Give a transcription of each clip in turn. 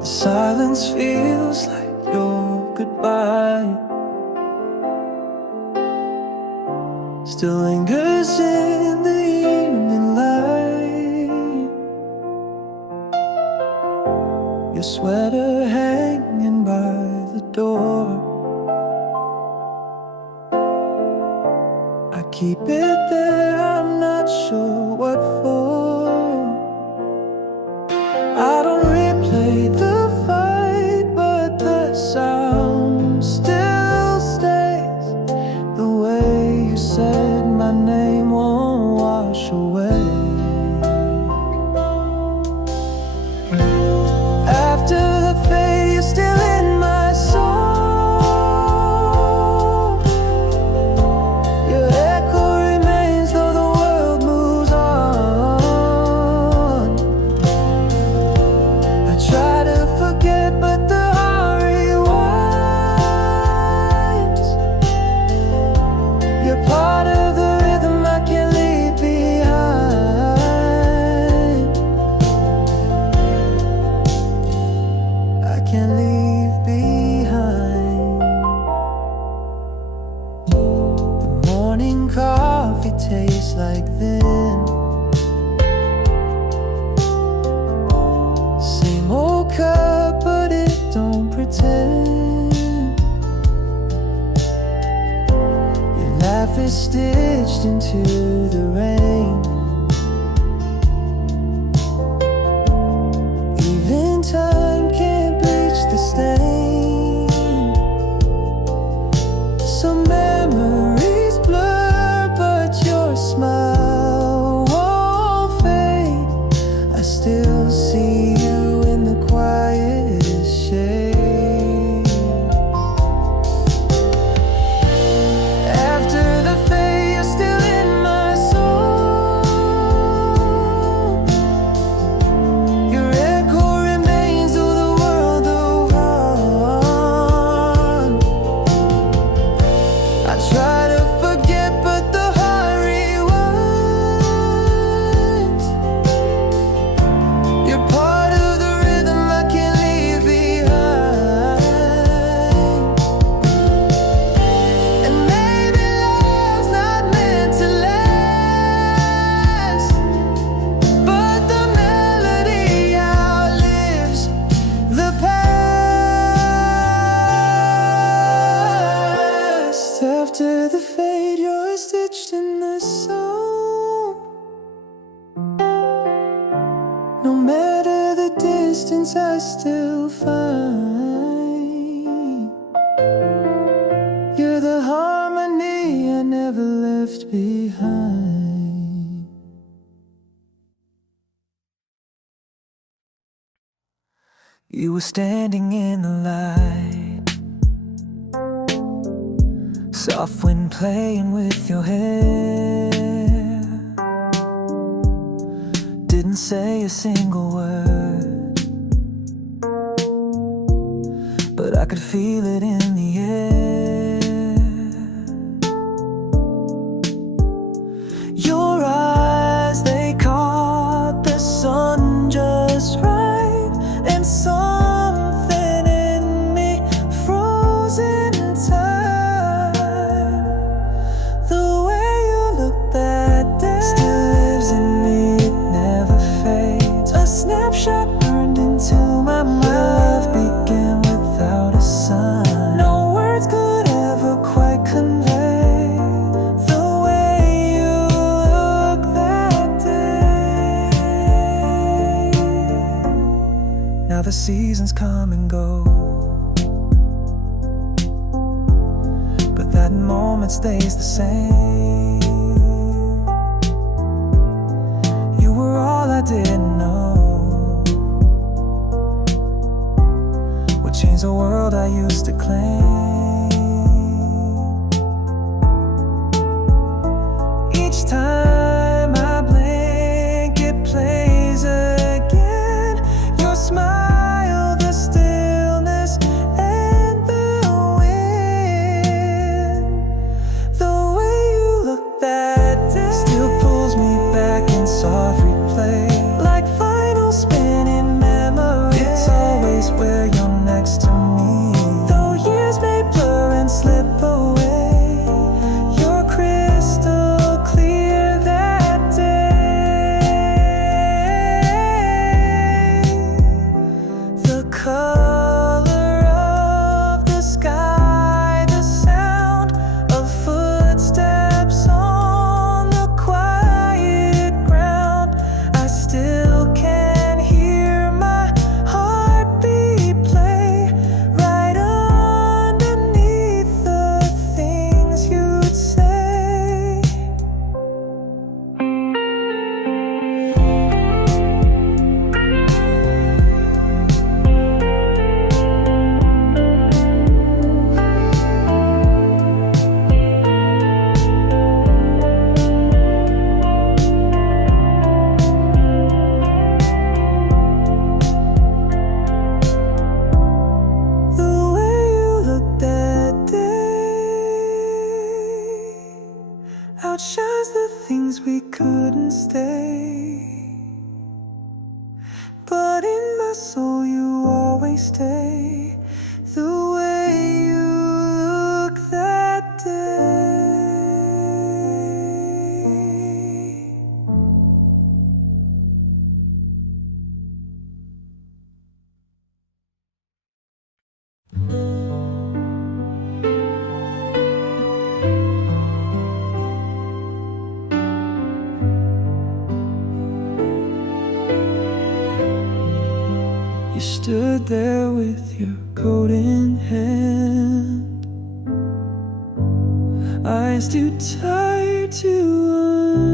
The silence feels like your goodbye. Still lingers in the evening light. Your sweater hanging by the door. I keep it there, I'm not sure what for. I don't replay the fight, but the sound still stays. The way you said my name won't wash away. After the fade, you're still in my soul. Your echo remains though the world moves on. I try to forget, but the heart rewinds. You're part of the rhythm I can't leave behind. I can't leave behind. The morning coffee tastes like then. Same old cup, but it don't pretend. Your laugh is stitched into the rain. Even time can't bleach the stain. Some memories blur, but your smile won't fade. I still see you in the quietest shade. After the fade, you're still in my soul. Your echo remains though the world goes on. I try to forget, but the heart rewinds. You're part of the rhythm I can't leave behind. And maybe love's not meant to last, but the melody outlives the past. After the fade, you're stitched in the soul. No matter the distance, I still find you're the harmony I never left behind. You were standing in the light, soft wind playing with your hair. Didn't say a single word, but I could feel it in the air. Your eyes, they caught the sun just right, and something in me froze in time. The way you looked that day still lives in me, it never fades. A snapshot burned into my mind. Love began without a sign. No words could ever quite convey the way you looked that day. Now the seasons come and go, but that moment stays the same. You were all I didn't know. What changed the world I used to claim. Each time I blink, it plays again. Your smile, the stillness, and the wind. The way you look that day still pulls me back in soft replay, like final spinning memory. It's always stood there with your coat in hand, eyes too tired to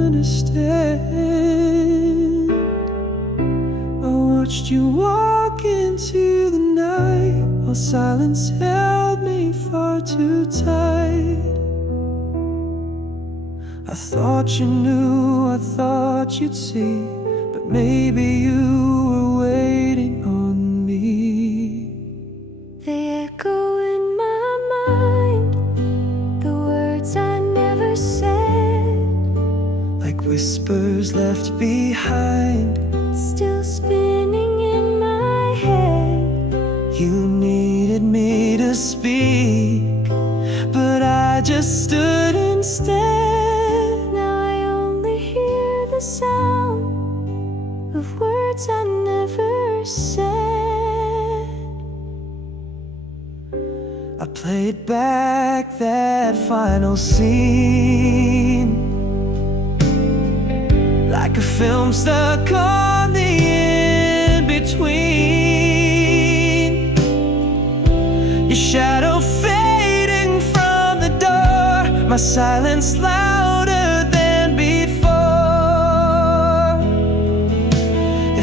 understand. I watched you walk into the night while silence held me far too tight. I thought you knew, I thought you'd see, but maybe you were waiting on me. They echo in my mind, the words I never said, like whispers left behind, still spinning in my head. You needed me to speak, but I just stood instead. Now I only hear the sound of words I never said. I played back that final scene, like a film stuck on the in-between. Your shadow fading from the door, my silence louder than before.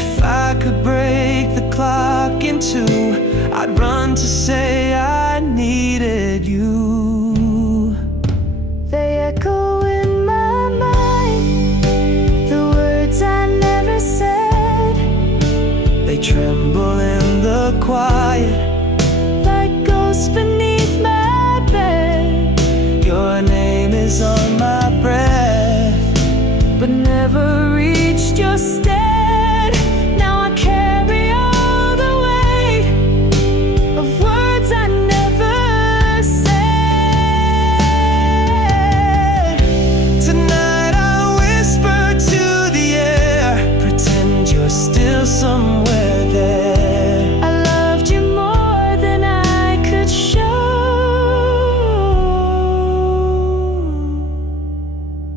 If I could break the clock in two, I'd run to say I needed you. They echo in my mind, the words I never said, They tremble in the quiet, like ghosts beneath my bed. your name is on my breath, But never reached your stead. Now I carry all the weight of words I never said. Tonight I'll whisper to the air, pretend you're still somewhere there. I loved you more than I could show.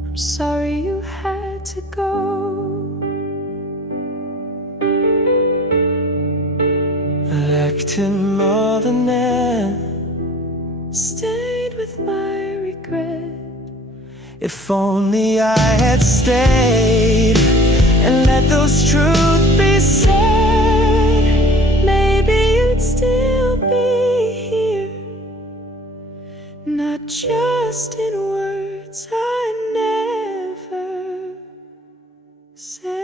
I'm sorry you had to go. Elected more than that, Stayed with my regret. if only I had stayed and let those truths be said. Maybe you'd still be here, not just in words I never said.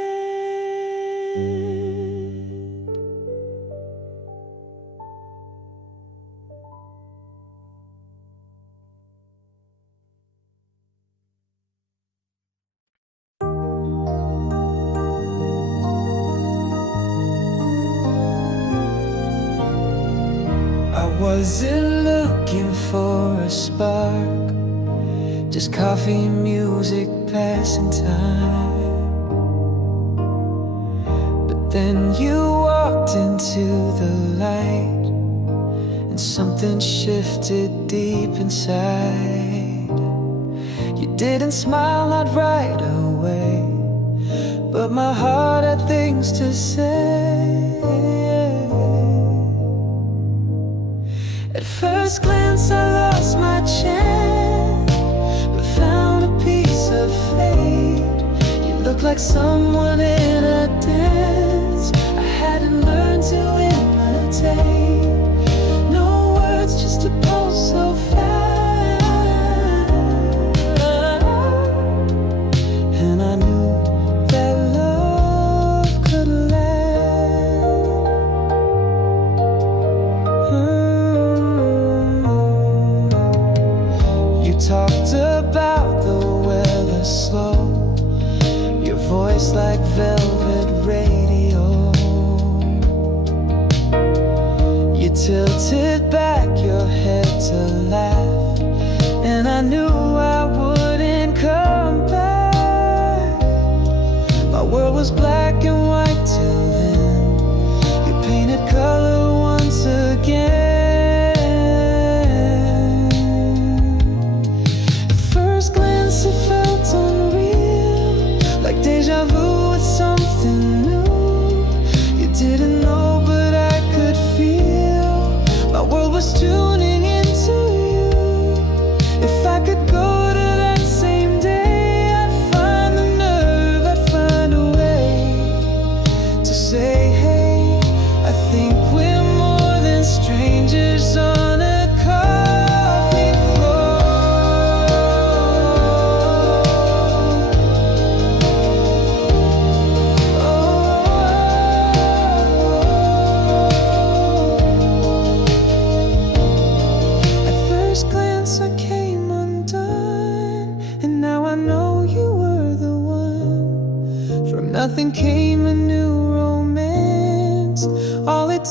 I wasn't looking for a spark, just coffee, music, passing time. But then you walked into the light, and something shifted deep inside. You didn't smile, not right away, but my heart had things to say. At first glance I lost my chance, but found a piece of fate. You looked like someone in a dance I hadn't learned to imitate. No words, just a pulse so fast, and I knew that love could last. You talked about the weather slow, your voice like velvet radio. You tilted back your head to laugh, and I knew I wouldn't come back. My world was black and white till then. You painted color once again. At first glance it felt unreal, like deja vu with something new. You didn't know, but I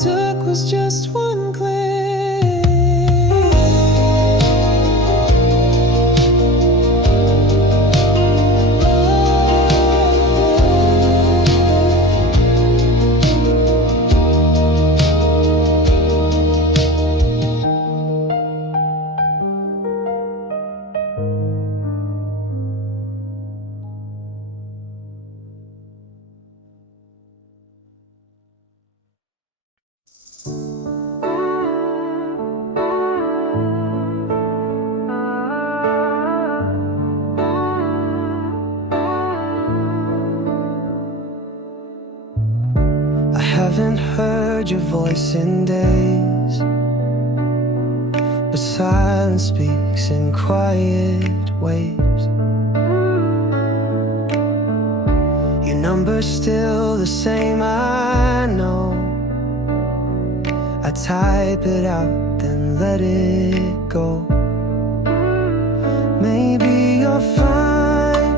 took was just one glance. Haven't heard your voice in days, but silence speaks in quiet waves. Your number's still the same, I know. I type it out, then let it go. Maybe you're fine,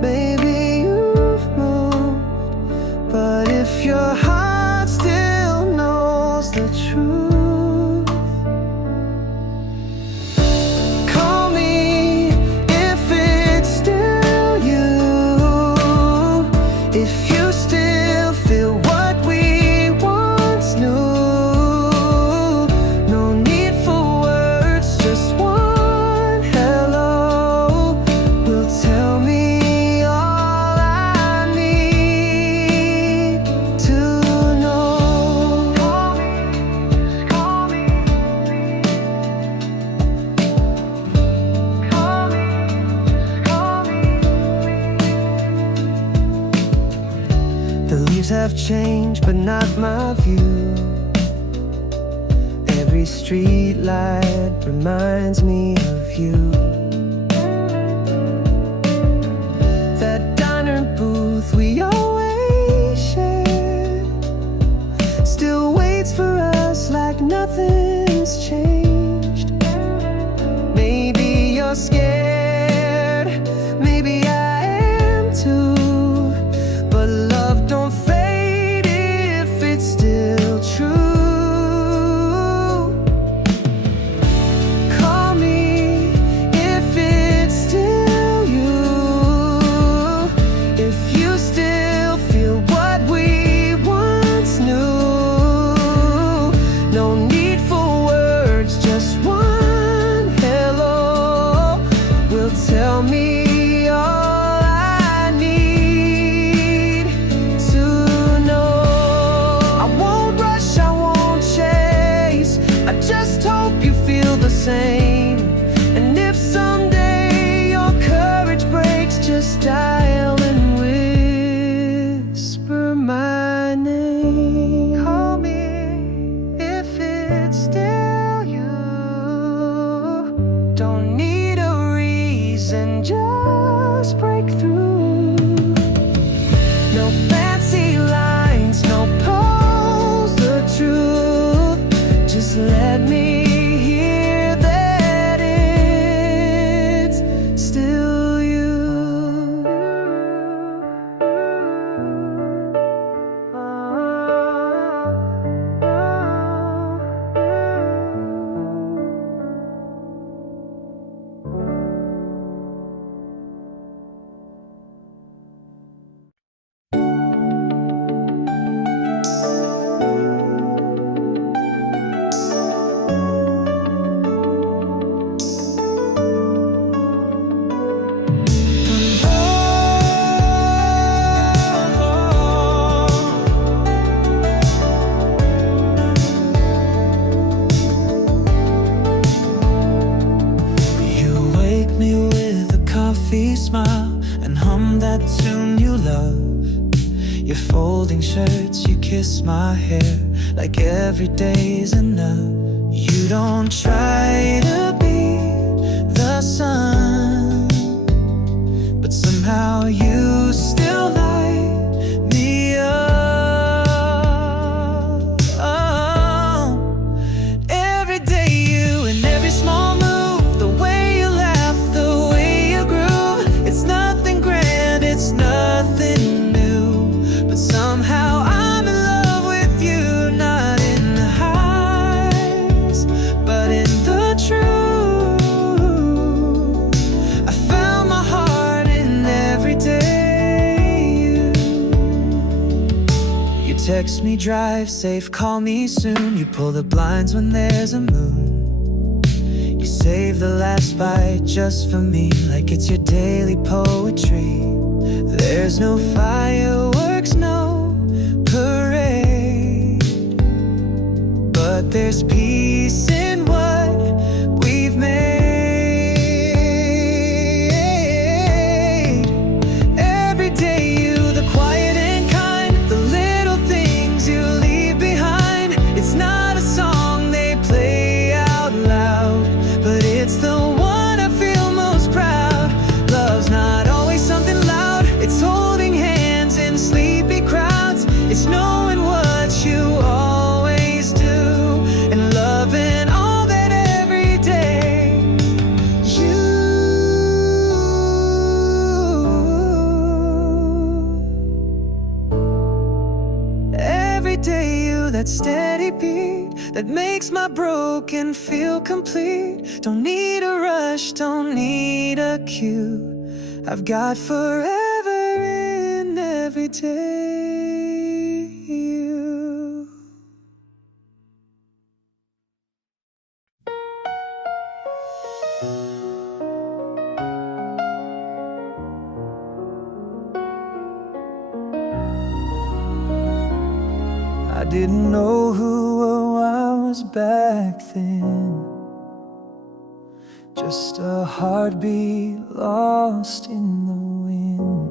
maybe you've moved, but if your heart still knows the truth, call me if it's still you. If you still feel what we once knew, no need for words, just one hello will tell me all I need to know. Call me, call me, call me. The leaves have changed, but not my view. Every street light reminds me of you. That diner booth we always shared still waits for us like nothing's changed. Maybe you're scared, maybe I am too, but love don't fade if it's still true. Call me if it's still you. If you still feel what we once knew, no need for words, just one hello will tell me all I need to know. I won't rush, I won't chase, I just hope you feel the same. And if someday your courage breaks, just dial and whisper my name. Call me if it's still you. Don't need a reason, just break through. No fancy lines, no pose, the truth. Just let me hear that it's still you. You wake me with a coffee smile and hum that tune you love. You're folding shirts, you kiss my hair like every day's enough. You don't try to be the sun, but somehow you still light me up. Oh, every day you and every small move, the way you laugh, the way you groove, it's nothing grand, it's nothing new, but somehow I'm in love with you now. text me, drive safe, call me soon. You pull the blinds when there's a moon. You save the last bite just for me, like it's your daily poetry. There's no fireworks, no parade, but there's peace in what we've made. Every day you, the quiet and kind, the little things you leave behind. It's not a song they play out loud, but it's the one I feel most proud. Love's not always something loud, it's holding hands in sleepy crowds. It's knowing what you always do and loving all that every day. You, every day you, that steady beat that makes my broken feel complete. Don't need a rush, don't need a cue. I've got forever in every day you. I didn't know who I was back then, just a heartbeat lost in the wind.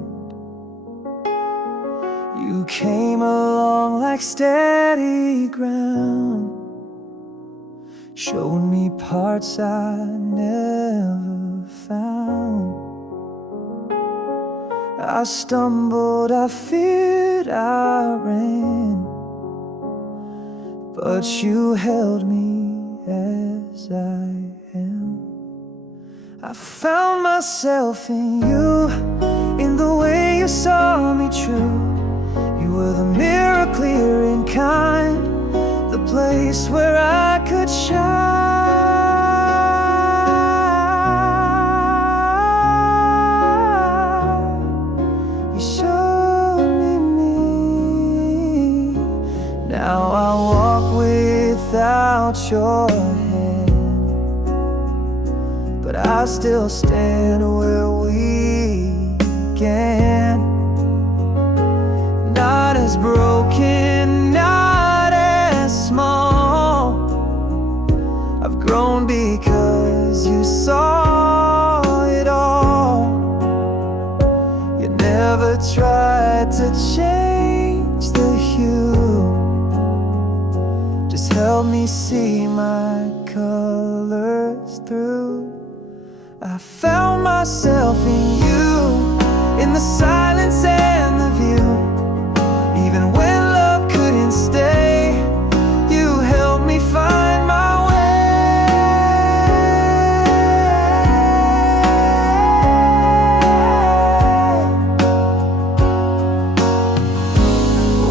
You came along like steady ground, showed me parts I never found. I stumbled, I feared, I ran, but you held me as I am. I found myself in you, in the way you saw me true. You were the mirror, clear and kind, the place where I could shine. You showed me me. Now I walk without your hand, but I still stand where we began. Not as broken, not as small. I've grown because you saw it all. You never tried to change the hue, just help me see my colors through. I found myself in you, in the silence and the view. Even when love couldn't stay, you helped me find my way.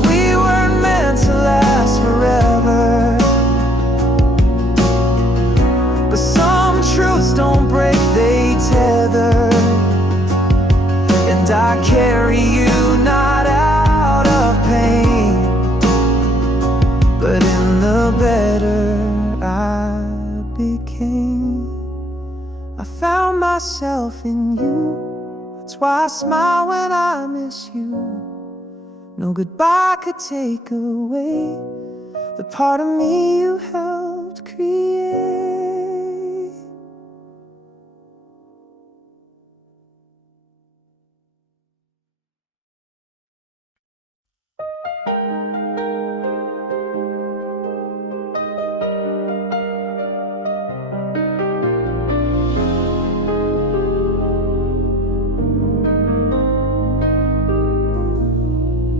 We weren't meant to last forever, but some truths don't break, they tether. And I carry you not out of pain, but in the better I became. I found myself in you, that's why I smile when I miss you. No goodbye could take away the part of me you helped create.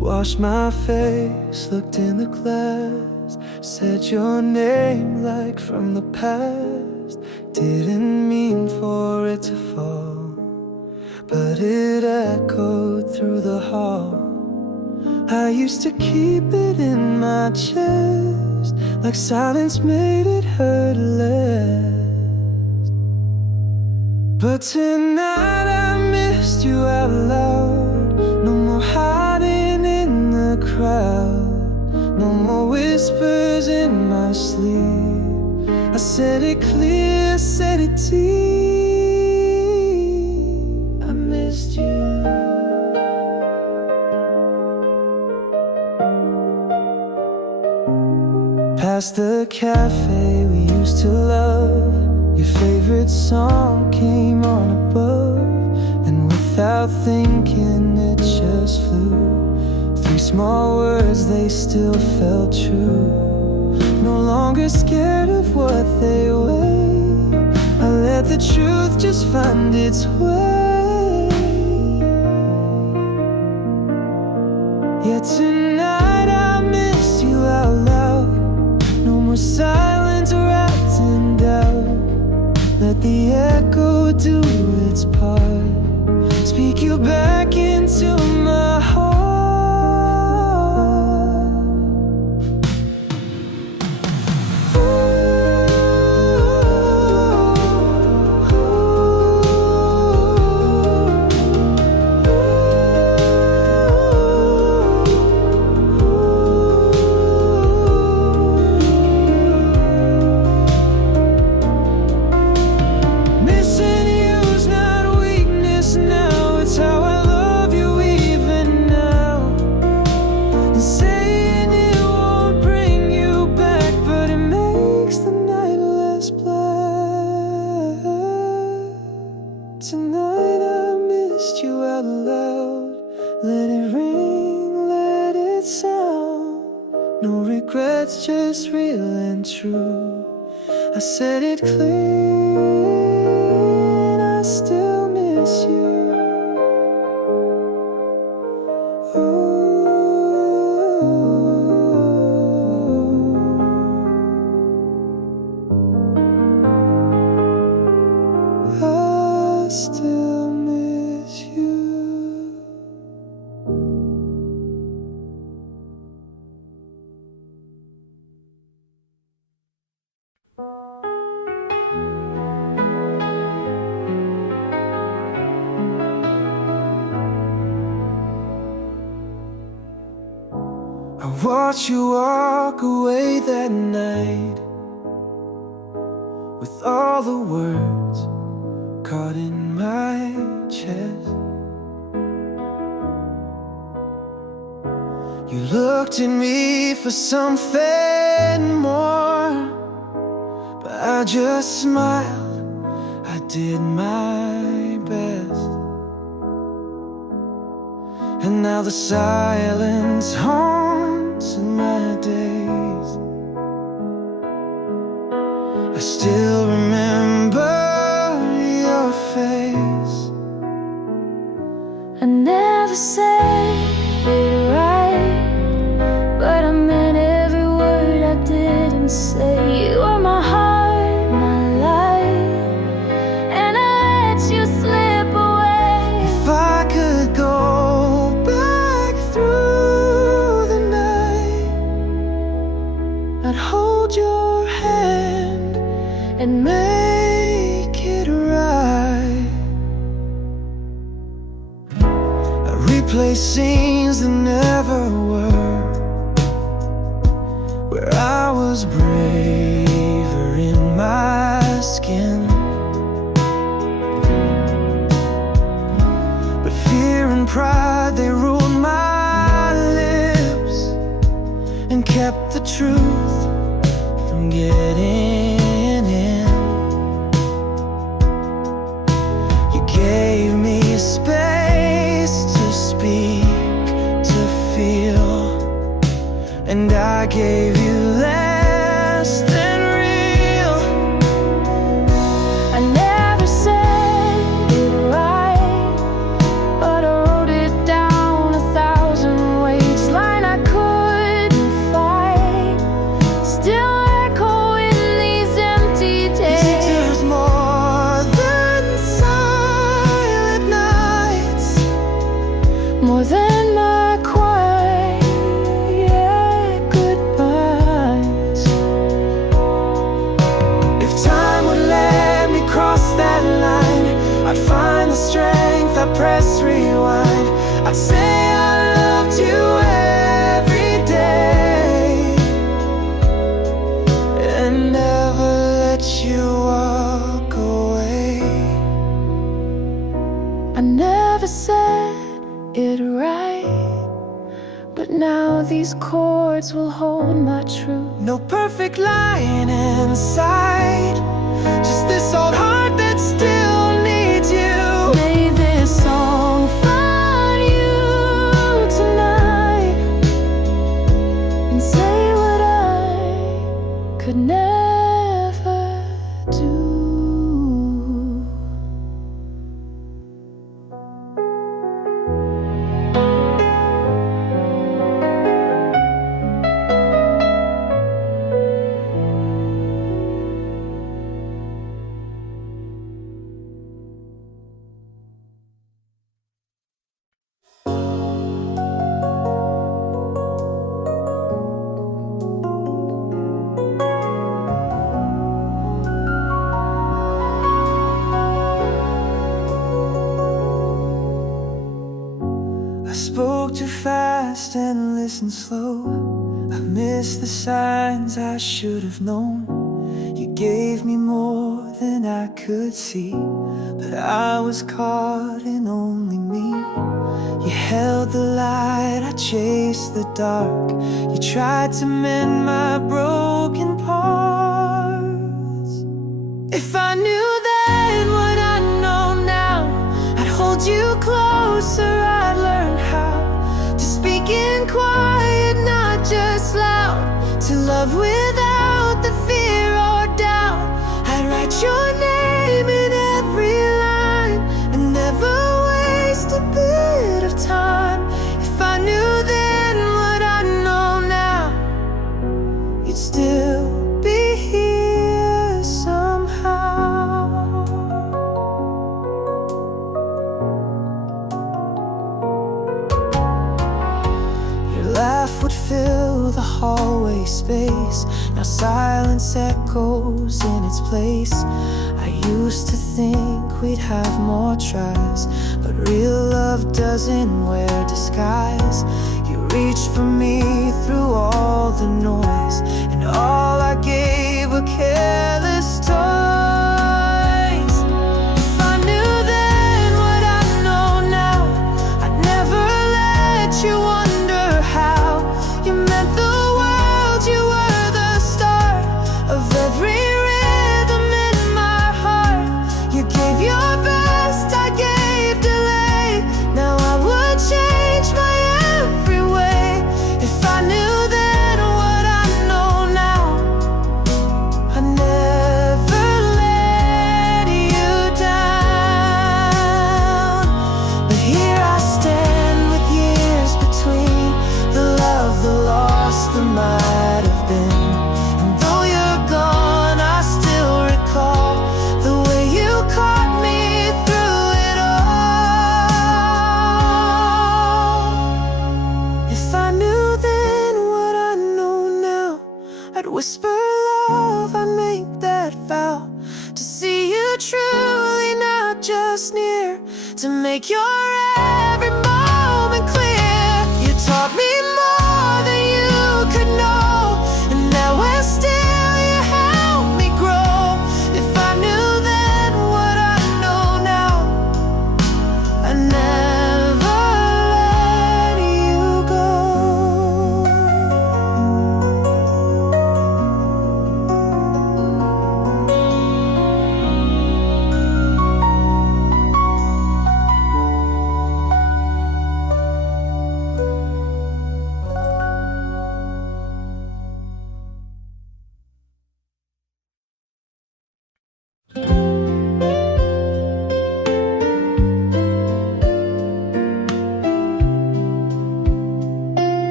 Washed my face, looked in the glass, said your name like from the past. Didn't mean for it to fall, but it echoed through the hall. I used to keep it in my chest, like silence made it hurt less. But tonight I missed you out loud. No more hiding in the crowd. whispers in my sleep. I said it clear, said it deep. I missed you. Past the cafe we used to love, your favorite song came on above, and without thinking it just flew. Three small words, they still felt true. No longer scared of what they weigh, I let the truth just find its way. Yet tonight I missed you out loud. No more silence wrapped in doubt. Let the echo do its part. Speak you back into my heart. Tonight I missed you out loud. Let it ring, let it sound. No regrets, just real and true. I said it clean, I still miss you. I still miss you. I watched you walk away that night, with all the words caught in my chest. You looked at me for something more, but I just smiled, I did my best. And now the silence haunts my days. I still remember your face. I never said it right, but I meant every word I didn't say. You are my heart, my life, and I let you slip away. If I could go back through the night, I'd hold your hand and make it right. I replay scenes that never were, where I was braver in my skin, but fear and pride, they ruled my lips and kept the truth from getting in. You gave me space to speak, to feel, and I gave you less than real. I never said it right, but I wrote it down 1,000 ways. Line I couldn't fight, still echo in these empty days. There's more than silent nights, More than my quiet goodbyes. if time would let me cross that line, I'd find the strength, I'd press rewind. I'd say I loved you every day. I never said it right, but now these chords will hold my truth. No perfect line in sight, just this old heart that still needs you. May this song find you tonight and say what I could never do. I spoke too fast and listened slow. I missed the signs I should have known. You gave me more than I could see, but I was caught in only me. You held the light, I chased the dark. You tried to mend my broken parts. If I knew then what I know now, I'd hold you closer. I'd learn how to speak in quiet, not just loud. To love without the fear or doubt. I'd write your name in every line and never waste a bit of time. If I knew then what I know now, you'd still be here somehow. Your laugh would fill the hallway space. Now silence echoes in its place. I used to think we'd have more tries, but real love doesn't wear disguise. You reached for me through all the noise, and all I gave were careless toys. If I knew then what I know now, I'd never let you wonder how. You meant the world, you were the start of every rhythm in my heart. You gave your best, I gave delay. Now I would change my every way. If I knew then what I know now, I'd never let you down. But here I stand with years between the love, the loss, the might have been. And though you're gone, I still recall the way you caught me through it all. If I knew then what I know now, I'd whisper love, I'd make that vow. To see you truly, not just near. To make your every moment clear. You taught me more than you could know, and now we're still, you helped me grow. If I knew then what I know now, I'd never let you go.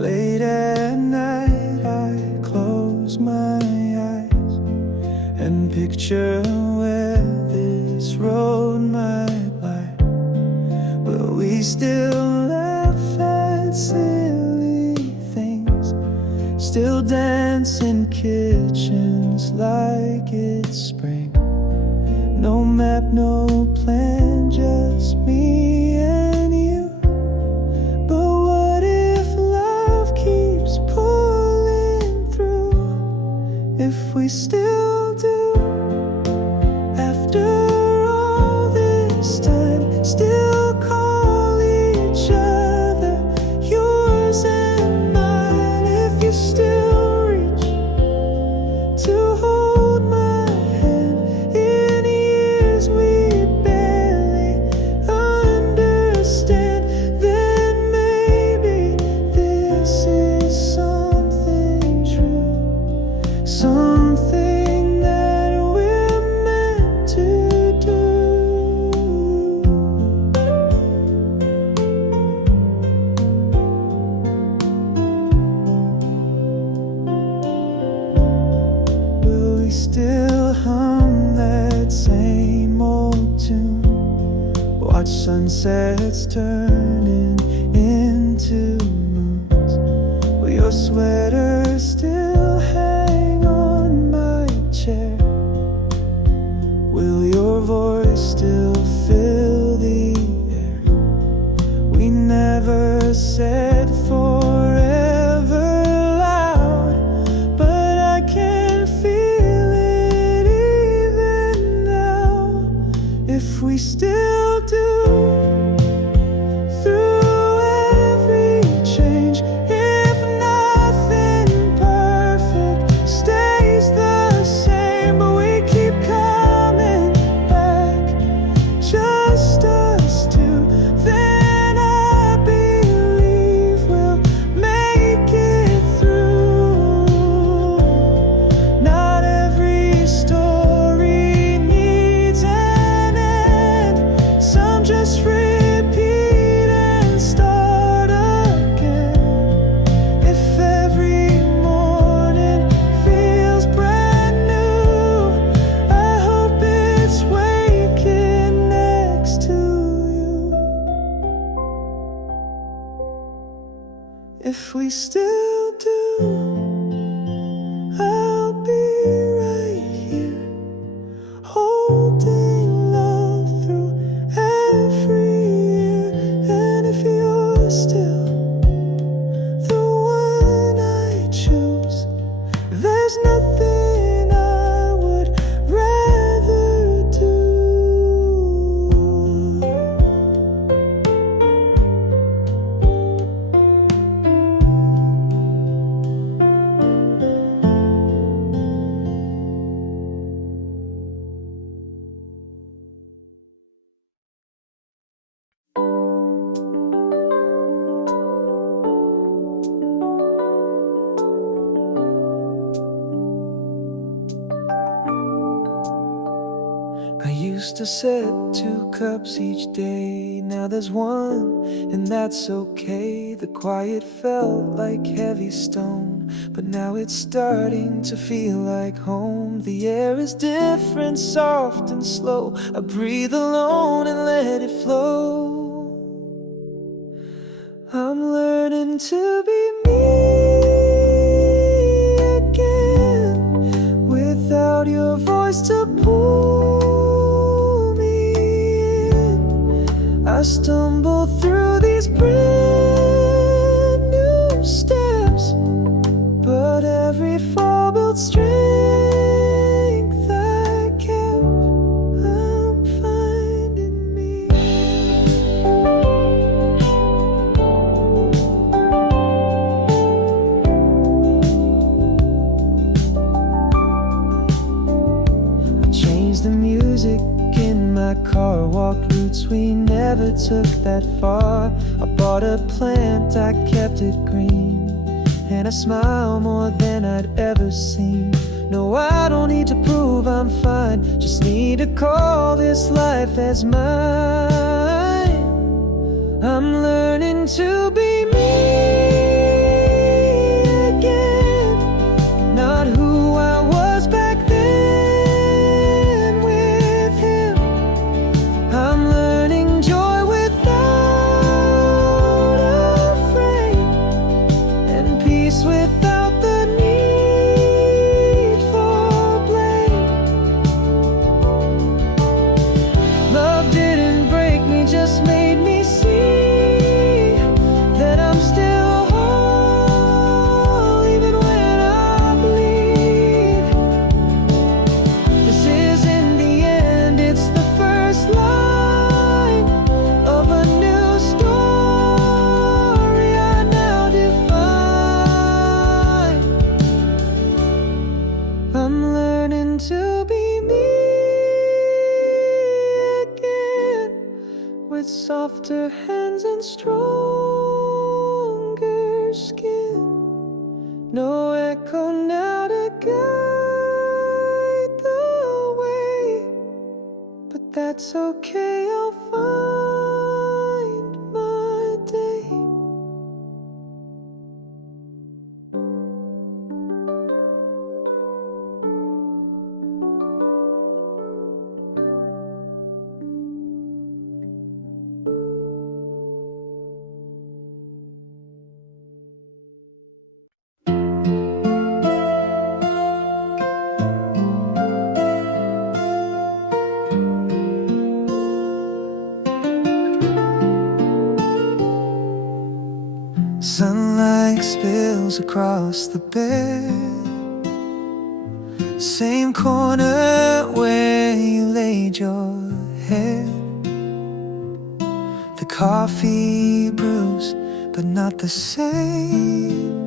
Late at night, I close my eyes and picture where this road might lie. Will we still laugh at silly things? Still dance in kitchens like it's spring. No map, no plan, just me and you. But what if love keeps pulling through? If we still do Sunsets turning into moons. Will your sweater still hang on my chair? Will your voice still fill the air? We never said forever loud, but I can feel it even now. If we still do, through every change, if nothing perfect stays the same, but we keep coming back, just us two, then I believe we'll make it through. Not every story needs an end. Some just repeat and start again. If every morning feels brand new, I hope it's waking next to you. If we still do, I'll be right here, holding love through every year. And if you're still the one I choose, there's nothing I would rather do. I used to set 2 cups each day. Now there's 1, and that's okay. The quiet felt like heavy stone, but now it's starting to feel like home. The air is different, soft and slow. I breathe alone and let it flow. I'm learning to be me again, without your voice to pull me in. I stumble through these brand new steps, but every fall builds strength I kept. I'm finding me. Changed the music in my car, walked routes we never took that far. I bought a plant, I kept it green, and I smile more than I'd ever seen. No, I don't need to prove I'm fine, just need to call this life as mine. I'm learning to be me again, not who I was back then with him. I'm learning joy without a frame, and peace without the need for blame. Love didn't break me, just made me see that I'm still whole, even when I bleed. This isn't the end, it's the first line of a new story I now define. I'm learning to be me again, with softer hands and stronger skin. No echo now to guide the way, but that's okay, I'll find my day. Sunlight spills across the bed, same corner where you laid your head. The coffee brews, but not the same.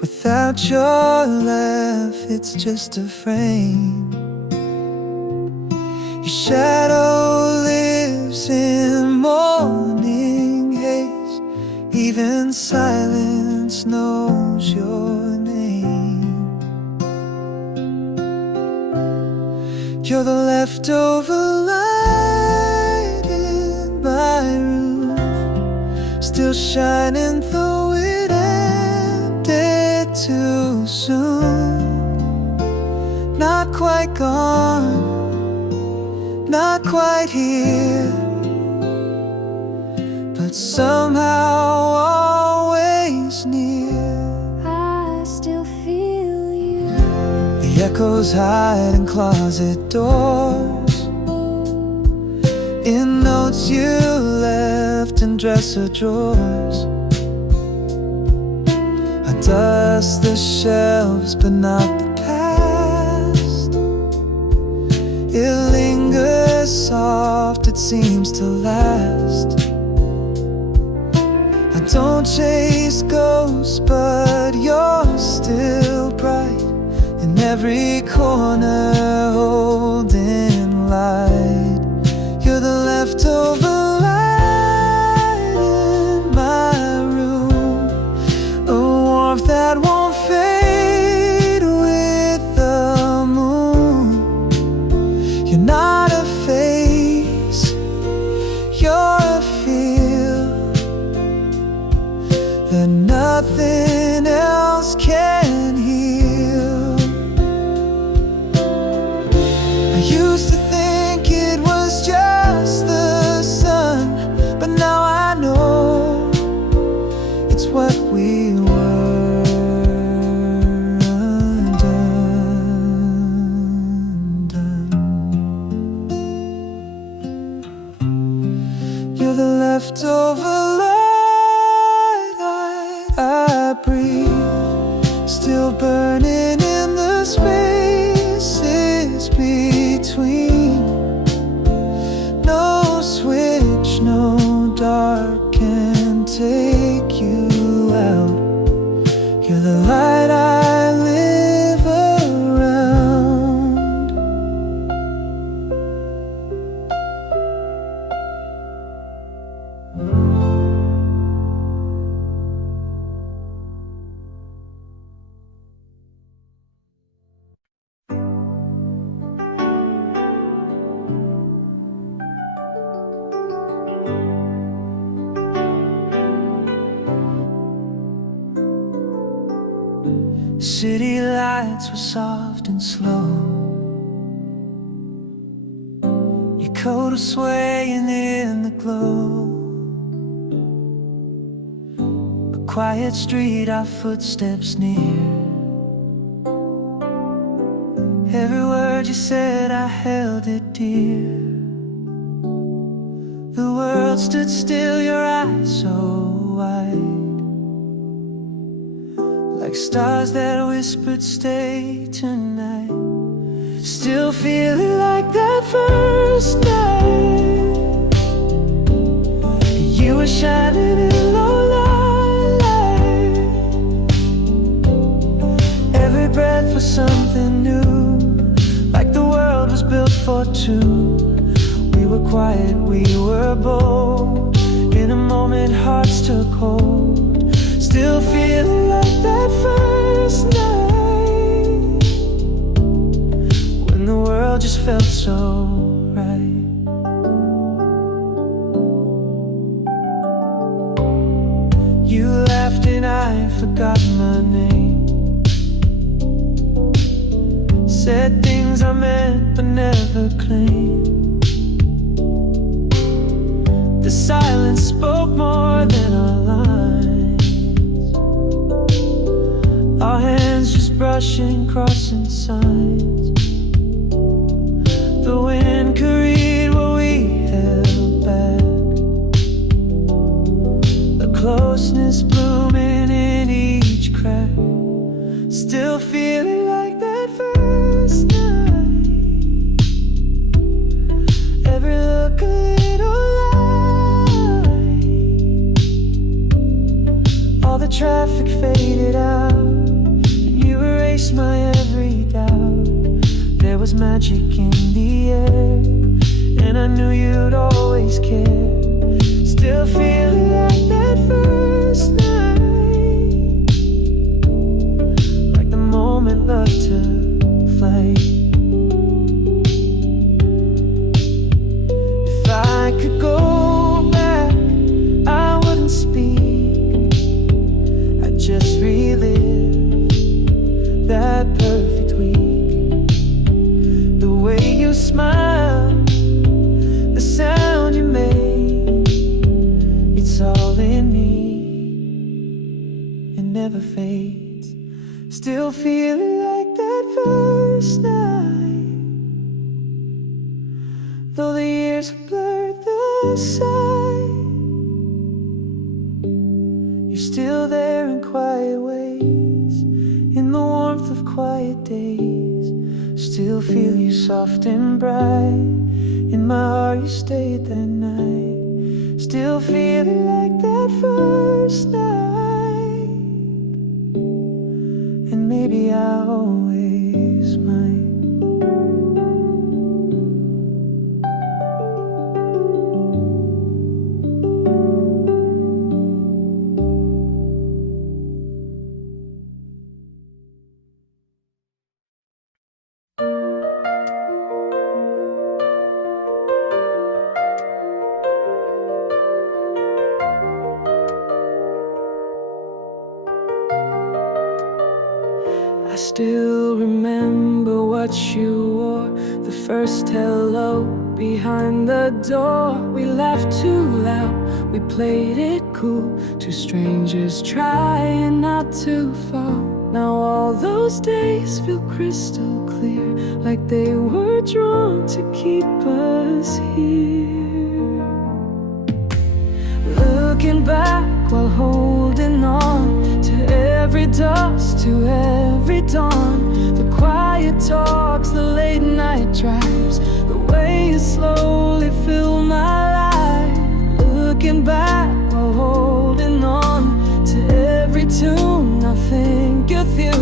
Without your laugh, it's just a frame. Your shadow lives in morning haze. Even silence knows your name. You're the leftover light in my roof, still shining though it ended too soon. Not quite gone, not quite here, but somehow always near. I still feel you. The echoes hide in closet doors, in notes you left in dresser drawers. I dust the shelves, but not the past. It lingers soft, it seems to last. I don't chase ghosts, but you're still bright in every corner, holding light. You're the leftover light in my room, a warmth that won't fade with the moon. You're not a face, you're a feel that nothing else can heal. I used to think it was just the sun, but now I know it's what we were undone. You're the leftover light I breathe, still burning in the spaces between. No switch, no dark can take you out. You're the light I live around. City lights were soft and slow. Your coat was swaying in the glow. A quiet street, our footsteps near. Every word you said, I held it dear. The world stood still, your eyes so wide, like stars that whispered stay tonight. Still feeling like that first night. You were shining in low light. Every breath was something new, like the world was built for two. We were quiet, we were bold. In a moment hearts took hold. Still feeling like that first night, when the world just felt so right. You laughed and I forgot my name, said things I meant but never claimed. The silence spoke more than our lines, our hands just brushing, crossing signs. The wind could read what we held back. The closeness blooming in each crack. Still feeling like that first night. Every look a little light. All the traffic faded out, and you erased my every doubt. There was magic in the air, and I knew you'd always care. Still feeling like that first night, like the moment love took flight. If I could go back, I wouldn't speak. I'd just relive that perfect week. The way you smiled, the sound you made, it's all in me, it never fades. Still feeling like that first night, though the years have blurred the sight. You're still there in quiet ways, in the warmth of quiet days. Still feel you soft and bright, in my heart you stayed that night. Still feeling like that first night, and maybe I always might. I still remember what you wore, the first hello behind the door. We laughed too loud, we played it cool, two strangers trying not to fall. Now all those days feel crystal clear, like they were drawn to keep us here. Looking back while holding on to every dust, to every dawn. The quiet talks, the late night drives, the way you slowly fill my life. Looking back while holding on to every tune, I think of you.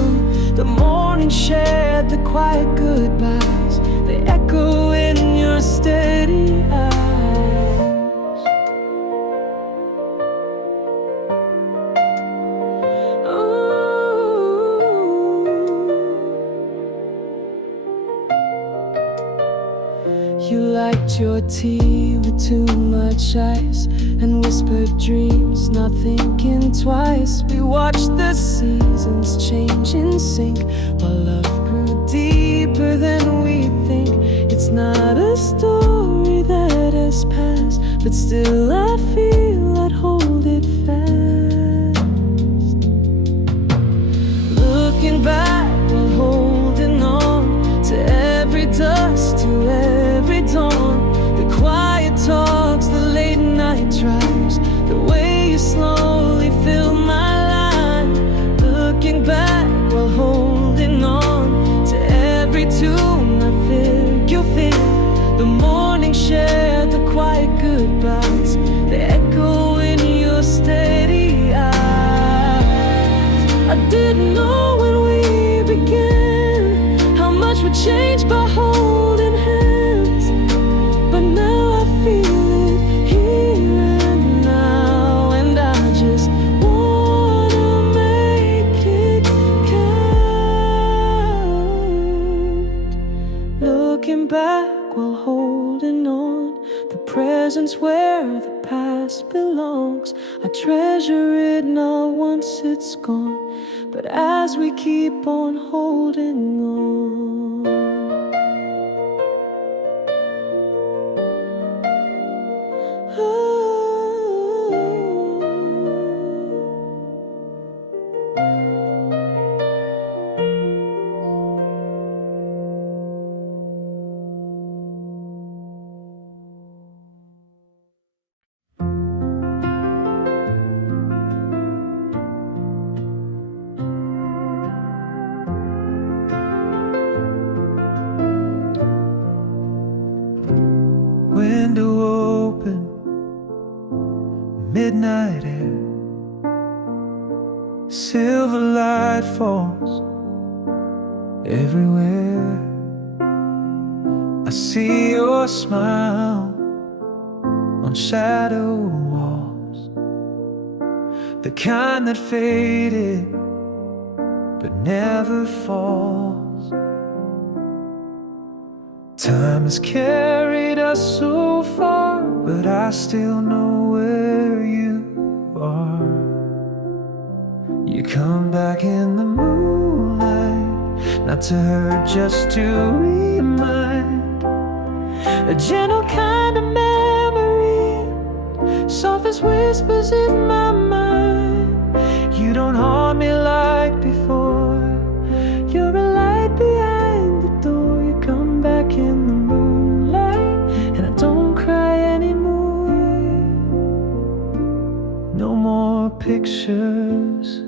The morning shared, the quiet goodbyes, they echo in your steady eyes. You liked your tea with too much ice, and whispered dreams, not thinking twice. We watched the seasons change in sync, while love grew deeper than we think. It's not a story that has passed, but still I feel I'd hold it fast. Looking back while holding on to every dust, to every dawn. The quiet talks, the late night drives, the way you slowly fill my life. Looking back while holding on to every tune, I think you'll feel. The morning shared, the quiet goodbyes, they echo in your steady eyes. I didn't know when we began how much would change by holding hands, but now I feel it here and now, and I just wanna make it count. Looking back while holding on, the present's where the past belongs. I treasure it not once it's gone, but as we keep on holding on. Silver light falls everywhere. I see your smile on shadow walls, the kind that faded but never falls. Time has carried us so far, but I still know where you are. You come back in the moonlight, not to hurt, just to remind. A gentle kind of memory, soft as whispers in my mind. You don't haunt me like before. You're a light behind the door. You come back in the moonlight, and I don't cry anymore. No more pictures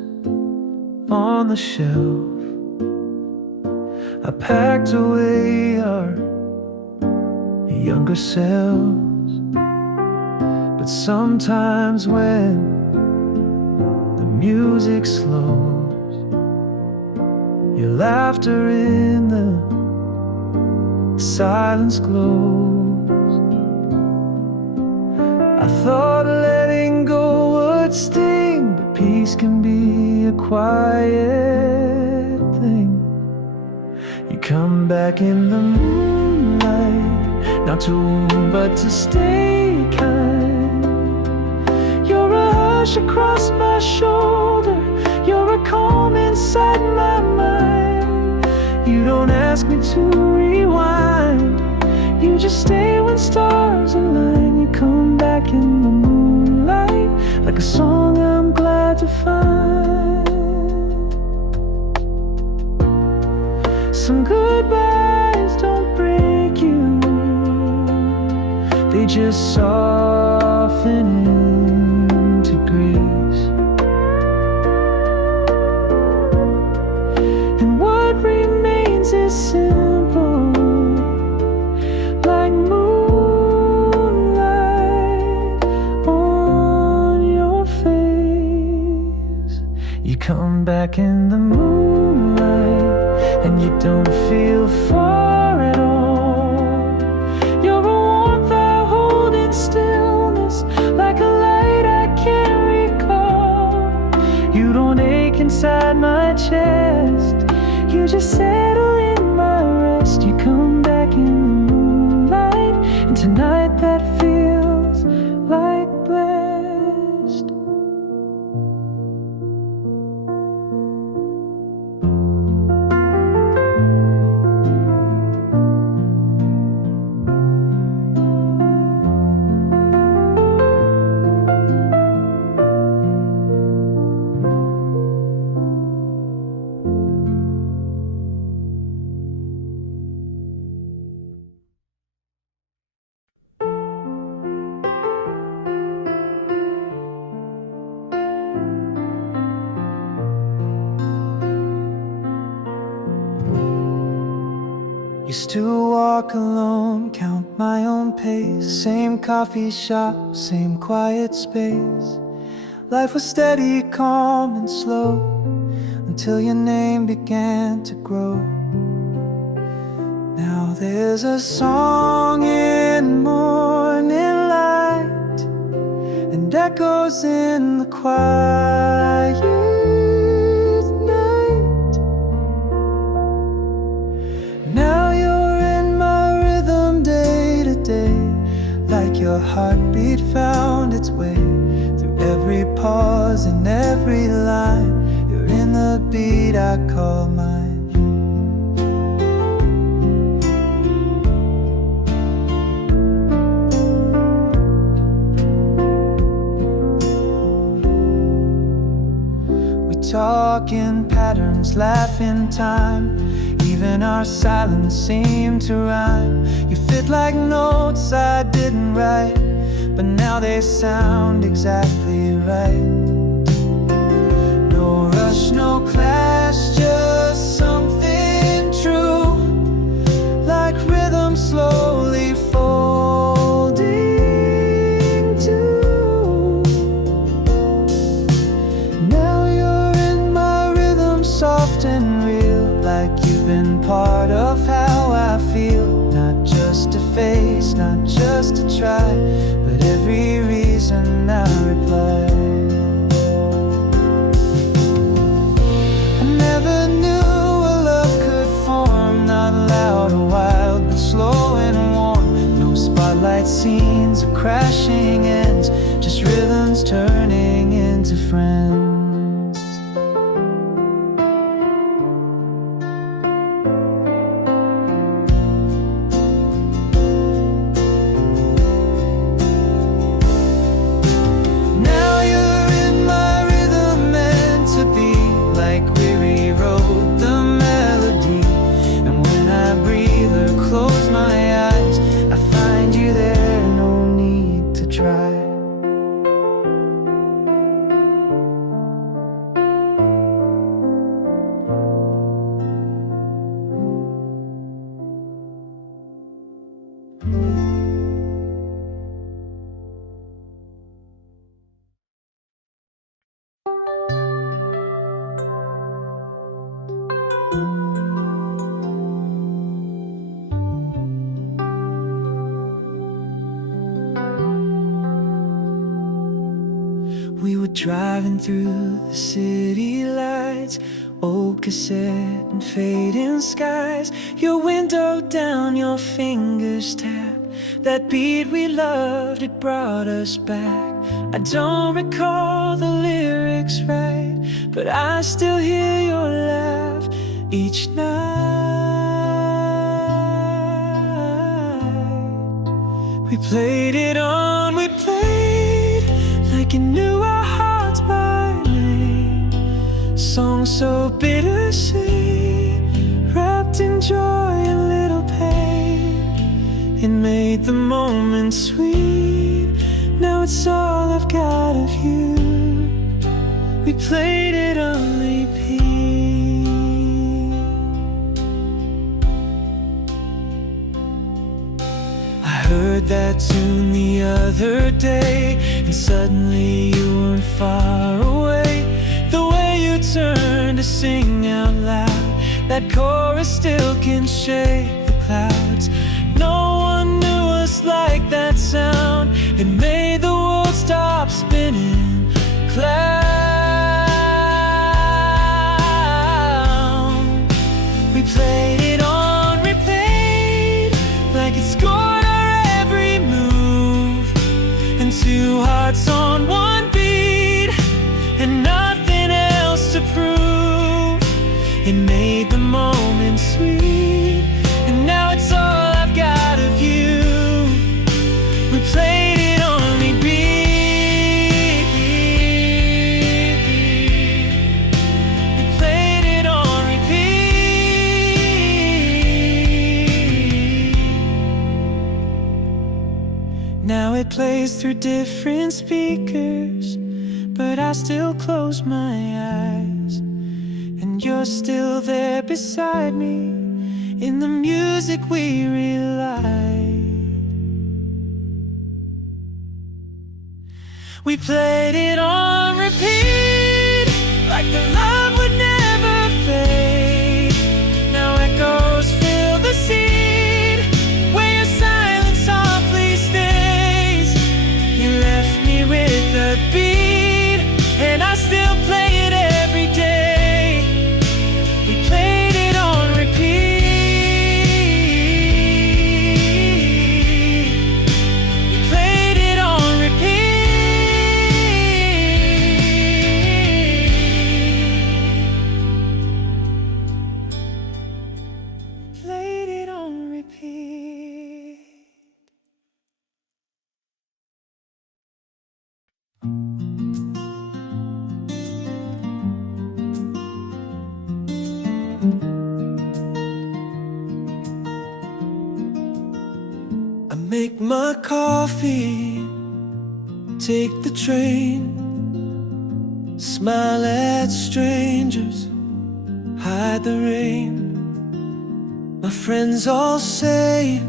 on the shelf. I packed away our younger selves. But sometimes when the music slows, your laughter in the silence glows. I thought letting go would sting, but peace can be a quiet thing. You come back in the moonlight, not to wound but to stay kind. You're a hush across my shoulder, you're a calm inside my mind. You don't ask me to rewind, you just stay when stars align. You come back in the moonlight, like a song I'm glad to find. Some goodbyes don't break you, they just soften into grace. And what remains is simple, like moonlight on your face. You come back in the moonlight, and you don't feel far at all. You're a warmth I hold in stillness, like a light I can't recall. You don't ache inside my chest, you just settle in my rest. You come back in the moonlight, and tonight that feels like blessed. Used to walk alone, count my own pace. Same coffee shop, same quiet space. Life was steady, calm and slow, until your name began to grow. Now there's a song in morning light, and echoes in the quiet night. Now you're in my rhythm day to day, like your heartbeat found its way through every pause and every line. You're in the beat I call mine. We talk in patterns, laugh in time. Even our silence seemed to rhyme. You fit like notes I didn't write, but now they sound exactly right. No rush, no clash, just something true, like rhythm slowly folding to. Now you're in like you've been part of how I feel. Not just a face, not just a try, but every reason I reply. I never knew a love could form, not loud or wild, but slow and warm. No spotlight scenes or crashing ends, just rhythms turning into friends. We were driving through the city lights, old cassette and fading skies. Your window down, your fingers tap. That beat we loved, it brought us back. I don't recall the lyrics right, but I still hear your laugh each night. We played it on, we played like you knew our hearts by name. Songs so bittersweet, wrapped in joy and little pain. It made the moment sweet. Now it's all I've got of you. We played it on repeat. I heard that tune the other day, and suddenly you weren't far away. The way you turned to sing out loud, that chorus still can shake the clouds. No one knew us like that sound. It made the world stop spinning. Clown. We played it on, replayed like it scored our every move. And two hearts on one beat, and nothing else to prove. It made the moment sweet, and now it's all I've got of you. We played it on repeat. We played it on repeat. Now it plays through different speakers, but I still close my eyes, and you're still there beside me in the music we relied. We played it on repeat, like the love would never fade. Now echoes fill the seed, where your silence softly stays. You left me with a beat, and I still play it every day. We played it on repeat. We played it on repeat. Played it on repeat. I make my coffee, take the train, smile at strangers, hide the rain. My friends all say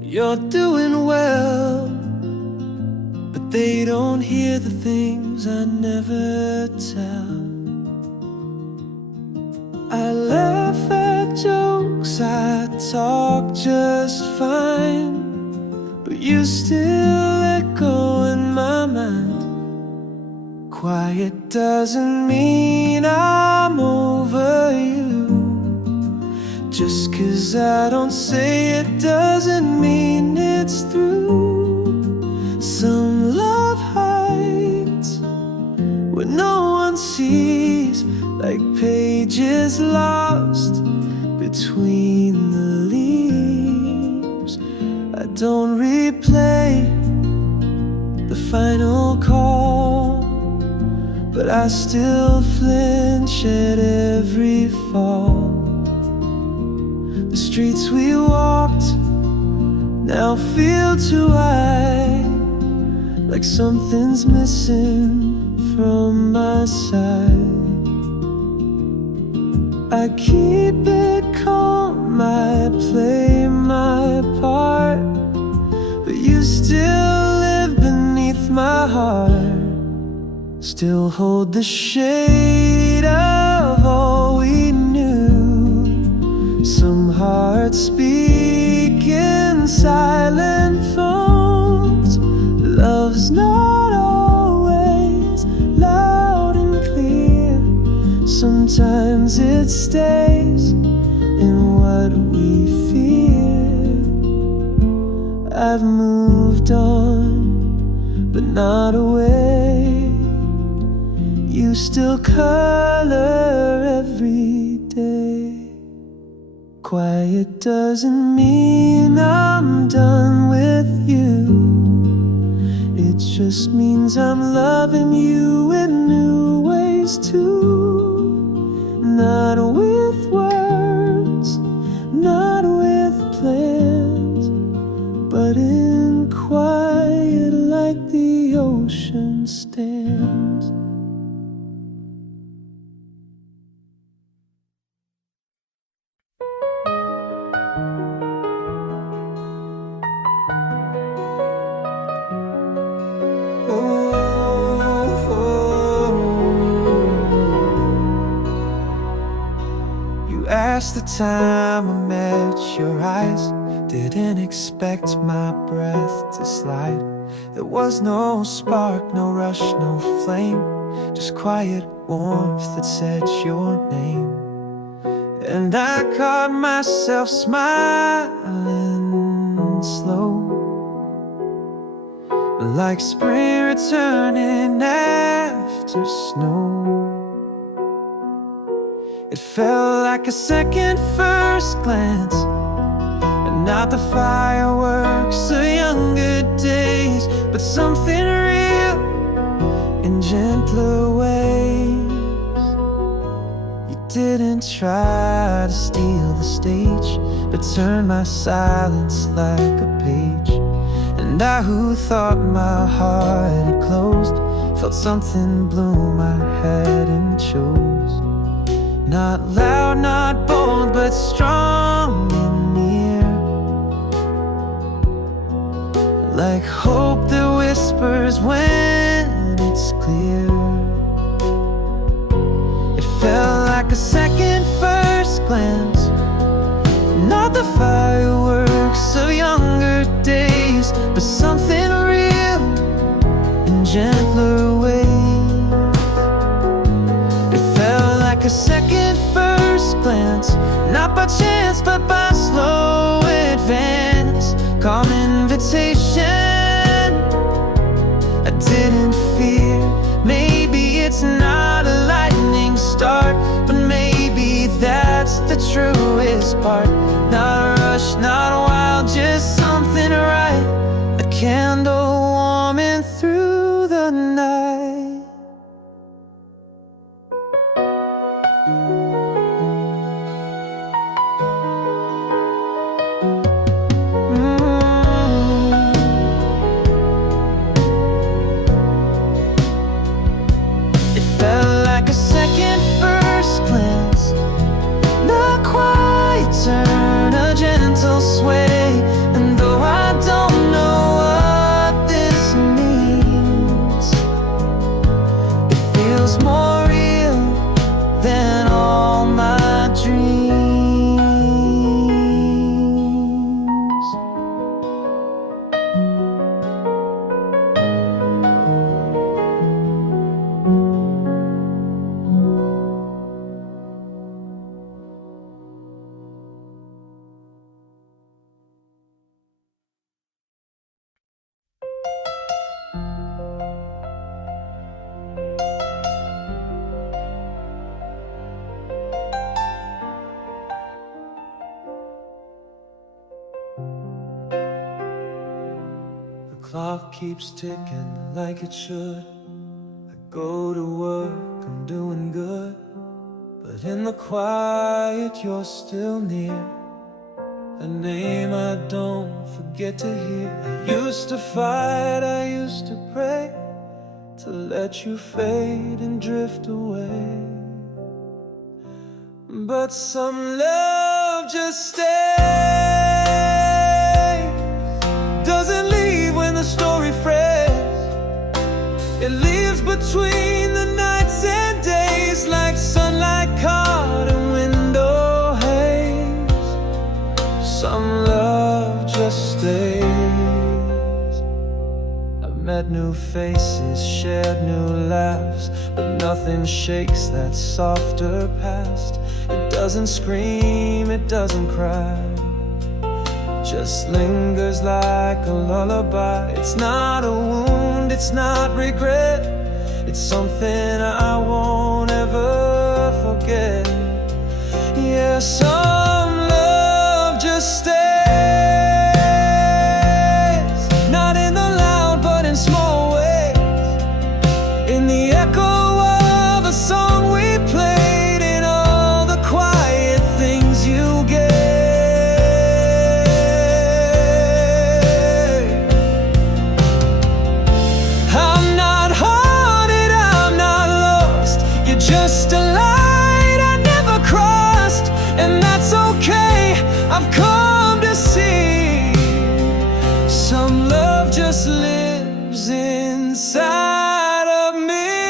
you're doing well, but they don't hear the things I never tell. I laugh talk just fine, but you still echo in my mind. Quiet doesn't mean I'm over you. Just 'cause I don't say it doesn't mean it's through. Some love hides what no one sees, like pages lost between the leaves. I don't replay the final call, but I still flinch at every fall. The streets we walked now feel too wide, like something's missing from my side. I keep it calm, I play my part, but you still live beneath my heart. Still hold the shade of all we knew. Some hearts speak in silent phones. Love's not always loud and clear. Sometimes it stays in what we fear. I've moved on, but not away. You still color every day. Quiet doesn't mean I'm done with you. It just means I'm loving you in new ways too. Not with words, not with plans, but in quiet like the ocean stands. Asked the time I met your eyes, didn't expect my breath to slide. There was no spark, no rush, no flame, just quiet warmth that said your name. And I caught myself smiling slow, like spring returning after snow. It felt like a second first glance, and not the fireworks of younger days, but something real in gentler ways. You didn't try to steal the stage, but turned my silence like a page. And I, who thought my heart had closed, felt something bloom I hadn't chose. Not loud, not bold, but strong and near, like hope that whispers when it's clear. It felt like a second first glance, not the fireworks of younger days, but something real in gentler ways. A second first glance, not by chance but by slow advance. Calm invitation I didn't fear. Maybe it's not a lightning start, but maybe that's the truest part. Not a rush, not wild, just something right. A candle warming through the night. Turn a gentle sway. clock keeps ticking like it should. I go to work, I'm doing good, but in the quiet you're still near. A name I don't forget to hear. I used to fight, I used to pray to let you fade and drift away, but some love just stays, doesn't leave when the story frays. It lives between the nights and days, like sunlight caught in window haze. Some love just stays. I've met new faces, shared new laughs, but nothing shakes that softer past. It doesn't scream, it doesn't cry, just lingers like a lullaby. It's not a wound, it's not regret, it's something I won't ever forget. Yeah, some love just stays, not in the loud but in small ways, in the echo of a song we played, in all the quiet things you gave. I'm not haunted, I'm not lost, you're just a light I never crossed, and that's okay, I've come to see. Some love just lives inside of me.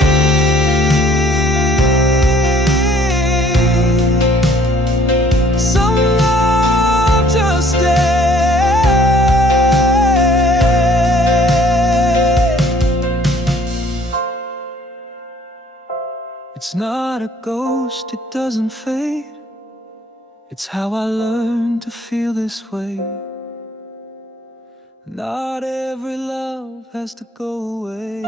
Some love just stays. It's not a ghost, it doesn't fade, it's how I learned to feel this way. Not every love has to go away.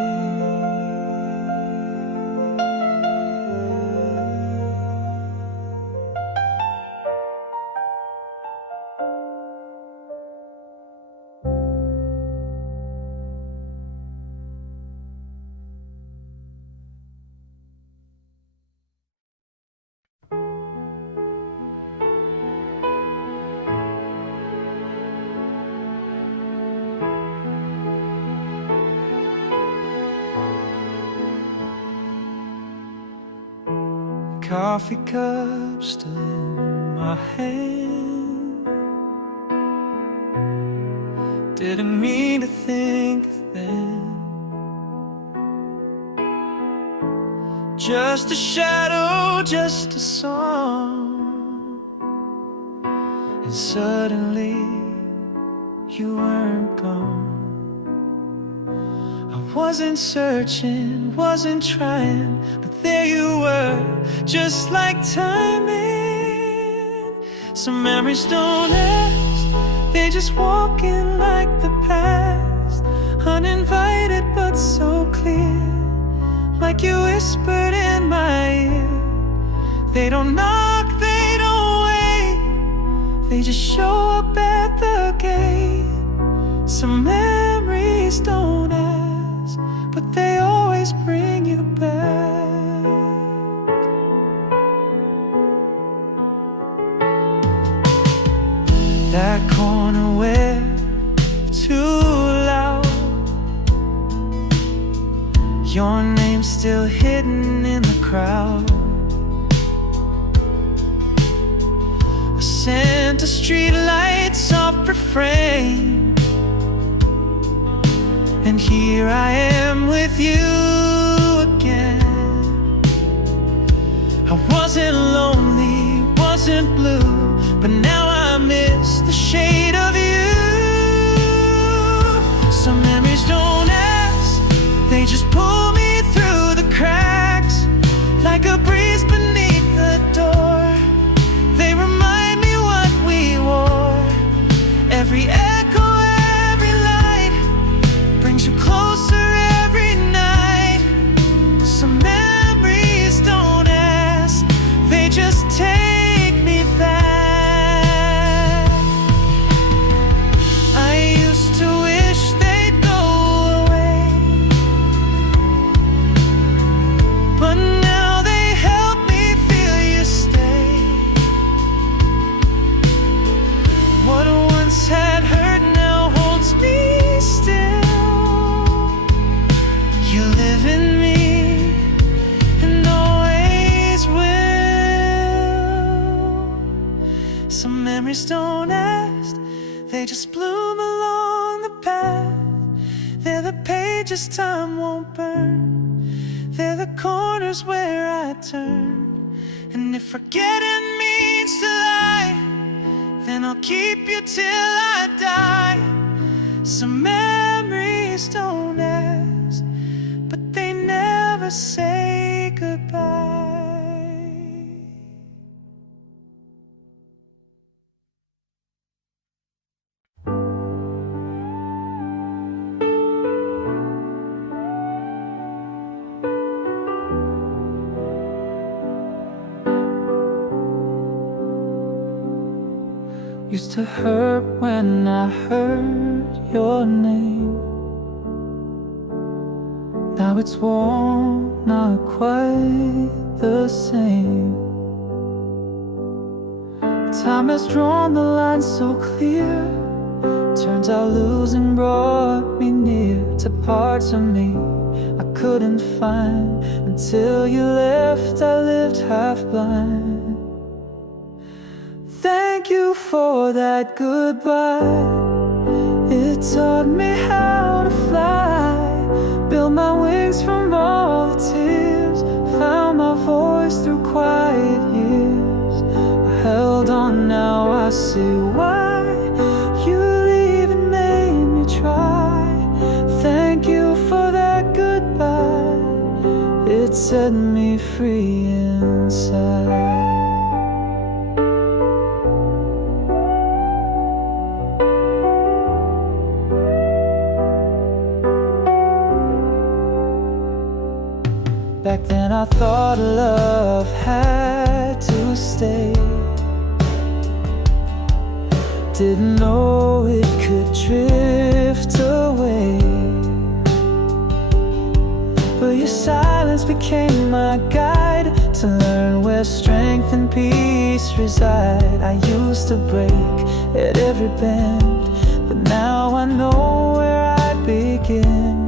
Coffee cup still in my hand, didn't mean to think then, just a shadow, just a song, and suddenly you weren't gone. I wasn't searching, wasn't trying, but there you were, just like timing. Some memories don't last, they just walk in like the past, uninvited but so clear, like you whispered in my ear. They don't knock, they don't wait, they just show up at the gate. Some memories don't ask, but they always bring you back. That corner where too loud, your name's still hidden in the crowd. A center street light, soft refrain, and here I am with you again. I wasn't lonely, wasn't blue, but now I miss the shade of you. Some memories don't ask, they just pull me through the cracks, like a breeze beneath the door. They remind me what we wore. Every echo, every light brings you closer every night. Some memories don't ask, they just take me back. I used to wish they'd go memories don't ask, they just bloom along the path. They're the pages time won't burn, they're the corners where I turn. And if forgetting means to lie, then I'll keep you till I die. Some memories don't ask, but they never say goodbye. Used to hurt when I heard your name. Now it's warm, not quite the same. Time has drawn the line so clear. Turns out losing brought me near to parts of me I couldn't find. Until you left, I lived half blind. Thank you for that goodbye. It taught me how to fly, built my wings from all the tears, found my voice through quiet years. I held on, now I see why you leaving made me try. Thank you for that goodbye. It set me free inside. Back then I thought love had to stay. Didn't know it could drift away. But your silence became my guide to learn where strength and peace reside. I used to break at every bend, but now I know where I begin.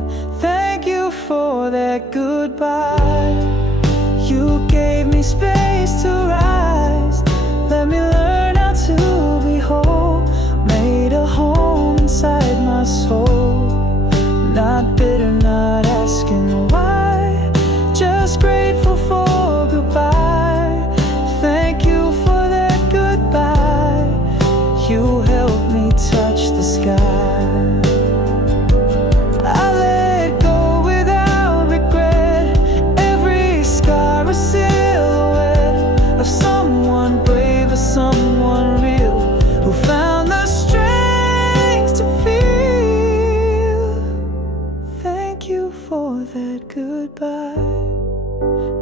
Thank you for that goodbye. You gave me space to rise, let me learn how to be whole. Made a home inside my soul. Not bitter, not asking why, just grateful for goodbye. Thank you for that goodbye. You helped me touch the sky.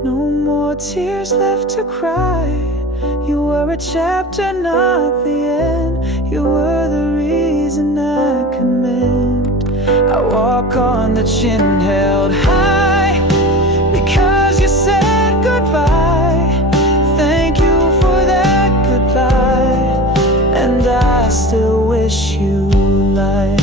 No more tears left to cry. You were a chapter, not the end. You were the reason I could mend. I walk on the chin held high because you said goodbye. Thank you for that goodbye, and I still wish you life.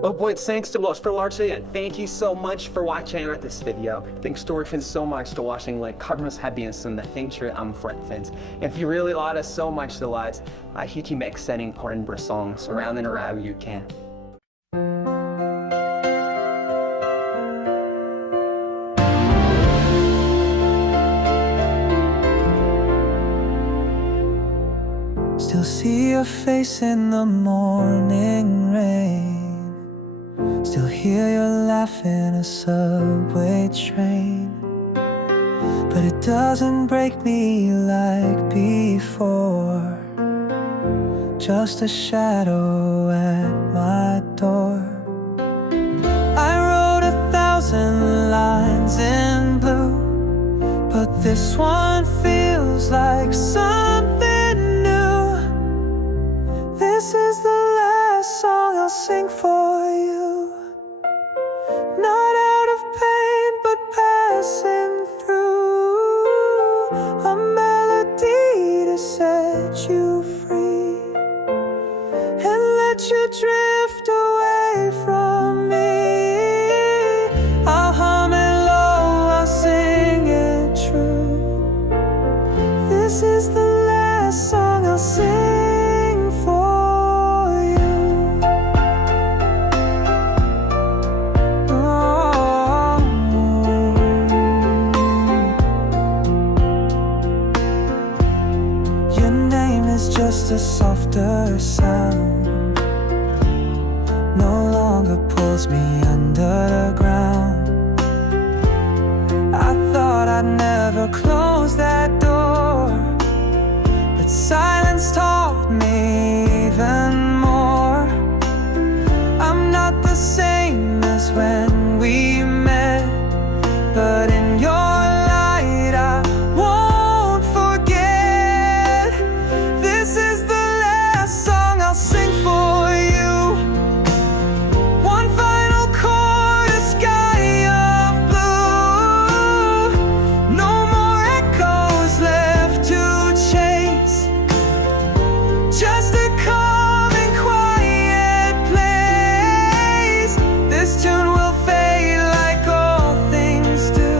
Oh boy, thanks to watch for watching, and thank you so much for watching this video. Thanks to orphans so much to watching like karmas happiness and the things you're for fans. If you really like us so much the lads, 𝐏𝐥𝐚𝐲𝐥𝐢𝐬𝐭 for songs around and around you can. Still see your face in the morning rain. Still hear your laugh in a subway train. But it doesn't break me like before. Just a shadow at my door. I wrote 1,000 lines in blue, but this one feels like something new. This is the last song I'll sing for you. Not out of pain, but passing through. A melody to set you free and let you drift away from softer sound no longer pulls me under the ground. I thought I'd never close that door, but silence taught me even more. I'm not the same as when we met, but in your light I won't forget. This is the last song I'll sing for you. One final chord, a sky of blue. No more echoes left to chase, just a calm and quiet place. This tune will fade like all things do.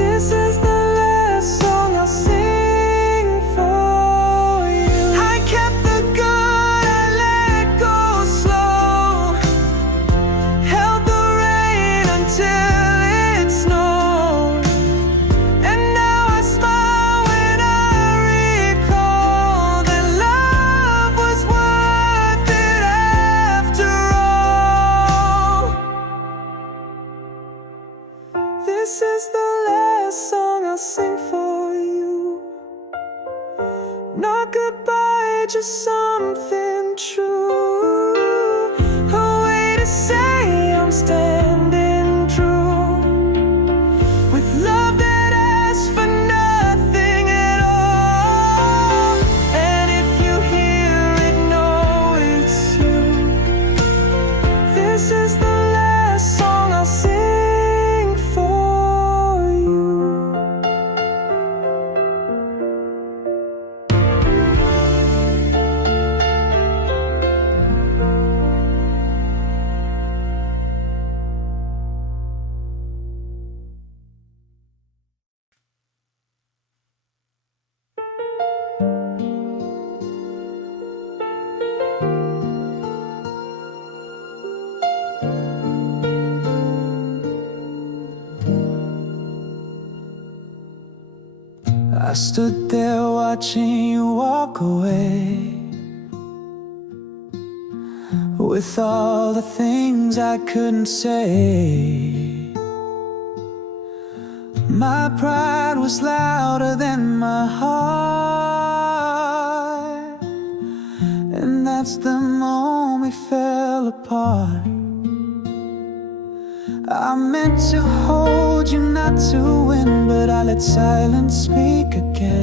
This is the last song I'll sing for you. I kept the good, I let go slow, held the rain until it snowed, and now I smile when I recall that love was worth it after all. This is the last song I'll sing for you. Not goodbye, just something true. A way to say I'm standing true, with love that asks for nothing at all. And if you hear it, know it's you. This is the last song I'll sing for you. I stood there watching you walk away, with all the things I couldn't say. My pride was louder than my heart, and that's the moment we fell apart. I meant to hold you, not to win, but I let silence speak again.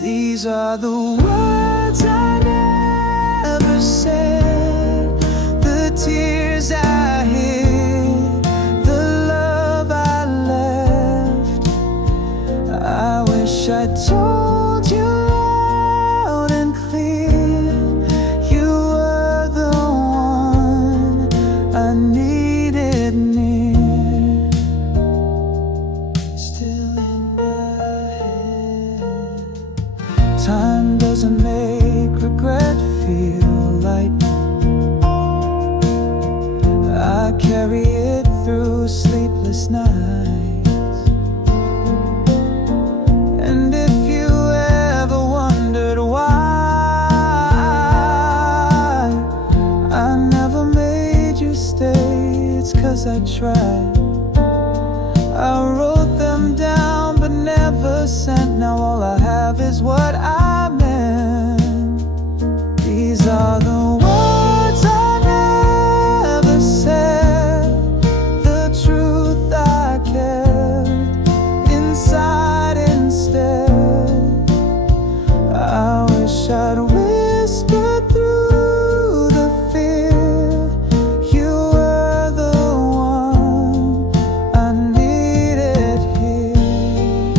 These are the words I never said, the tears I hid, the love I left. I wish I told you loud and clear, you were the one I needed near. Still in my head. Time doesn't make regret feel light. I carry it through sleepless nights. And if you ever wondered why I never made you stay, it's 'cause I tried. I wrote them down but never sent. Now all I have is what I meant. These are the words I never said, the truth I kept inside instead. I wish I'd whispered through the fear, you were the one I needed here.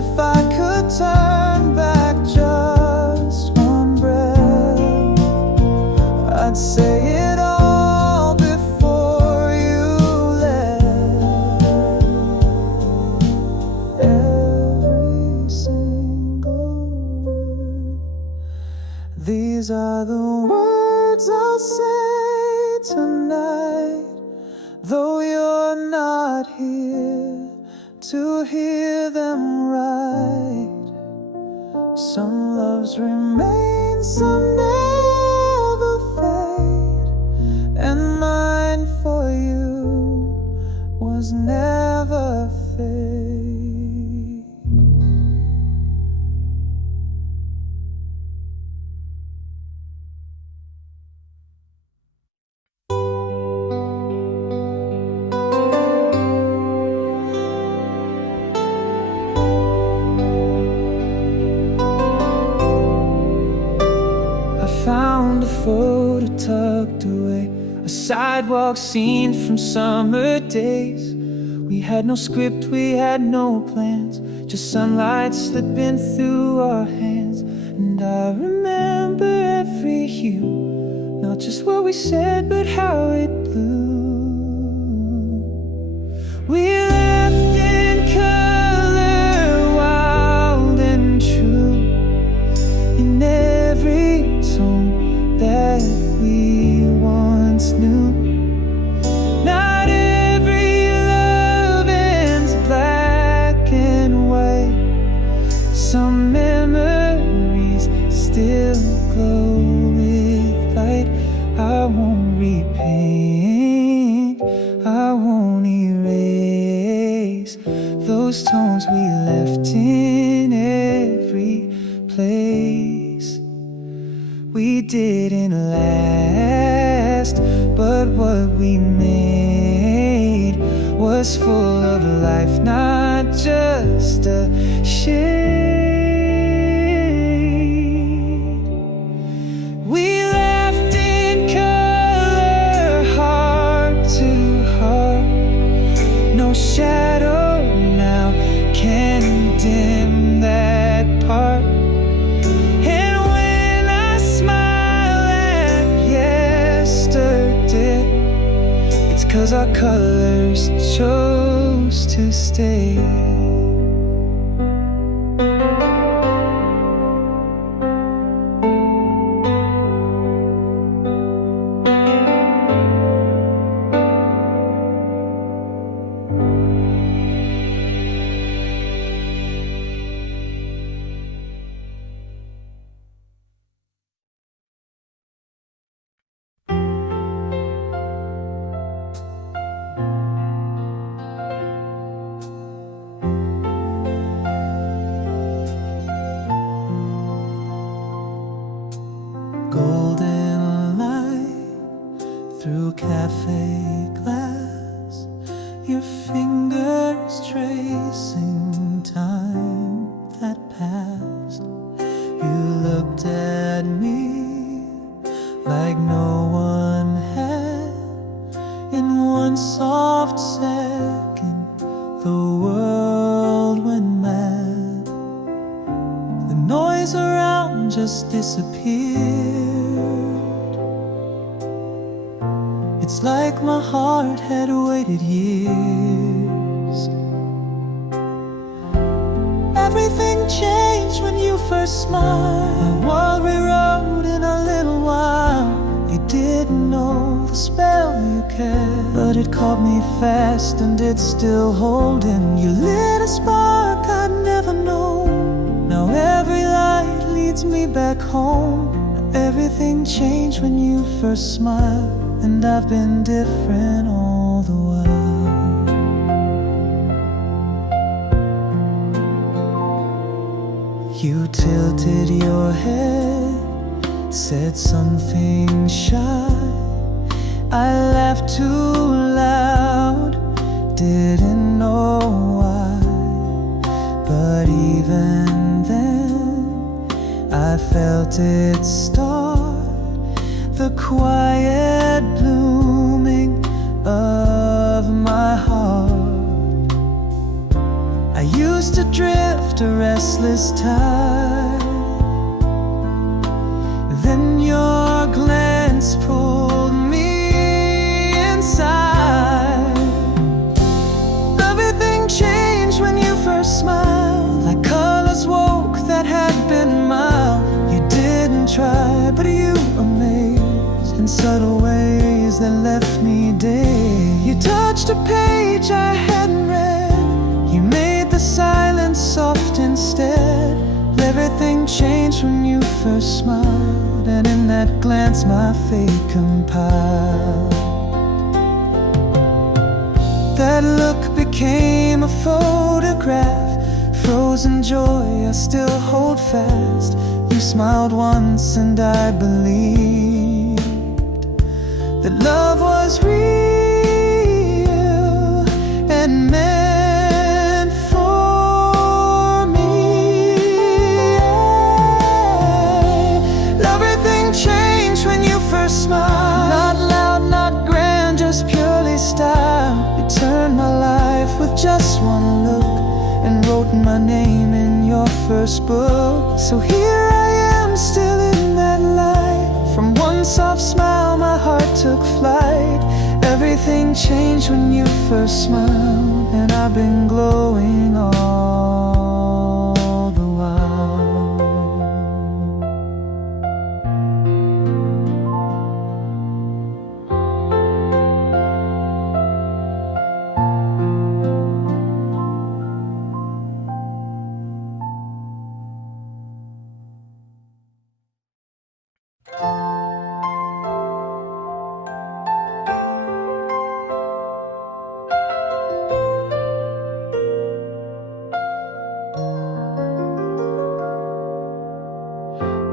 If I could turn back just one breath, I'd say it all before you left. Every single word. These are the words I'll say tonight, though you're not here to hear them right. Some loves remain, some never fade, and mine for you was never fade. Found a photo tucked away, a sidewalk scene from summer days. We had no script, we had no plans, just sunlight slipping through our hands. And I remember every hue, not just what we said, but how it blew. We left in color, wild and true, in every tone that we once knew. Not every love ends black and white. Some memories still glow with light. I won't repaint, I won't erase those tones we left in every place. We didn't last, but what we made was full of life, not just a shade. We left in color, heart to heart. No shadow now can dim that part. Cause our colors chose to stay. Golden light through cafe glass, your fingers tracing time that passed. You looked at me like no one had. In one soft second, the world went mad. The noise around just disappeared. It's like my heart had waited years. Everything changed when you first smiled. The world rewrote in a little while. You didn't know the spell you carried, but it caught me fast and it's still holding. You lit a spark I'd never known. Now every light leads me back home. Everything changed when you first smiled, and I've been different all the while. You tilted your head, said something shy. I laughed too loud, didn't know why. But even then, I felt it start, the quiet blooming of my heart. I used to drift a restless tide. Then your glance pulled me inside. Everything changed when you first smiled, like colors woke that had been mild. You didn't try, but you amazed in subtle ways that left me dead. You touched a page I hadn't read. You made the changed when you first smiled, and in that glance my fate compiled. That look became a photograph, frozen joy I still hold fast. You smiled once and I believed that love was real and meant for me. Everything changed when you first smiled. Not loud, not grand, just purely style. You turned my life with just one look and wrote my name in your first book. So here I am, still in that light. From one soft smile my heart took flight. Everything changed when you first smiled, and I've been glowing all the while.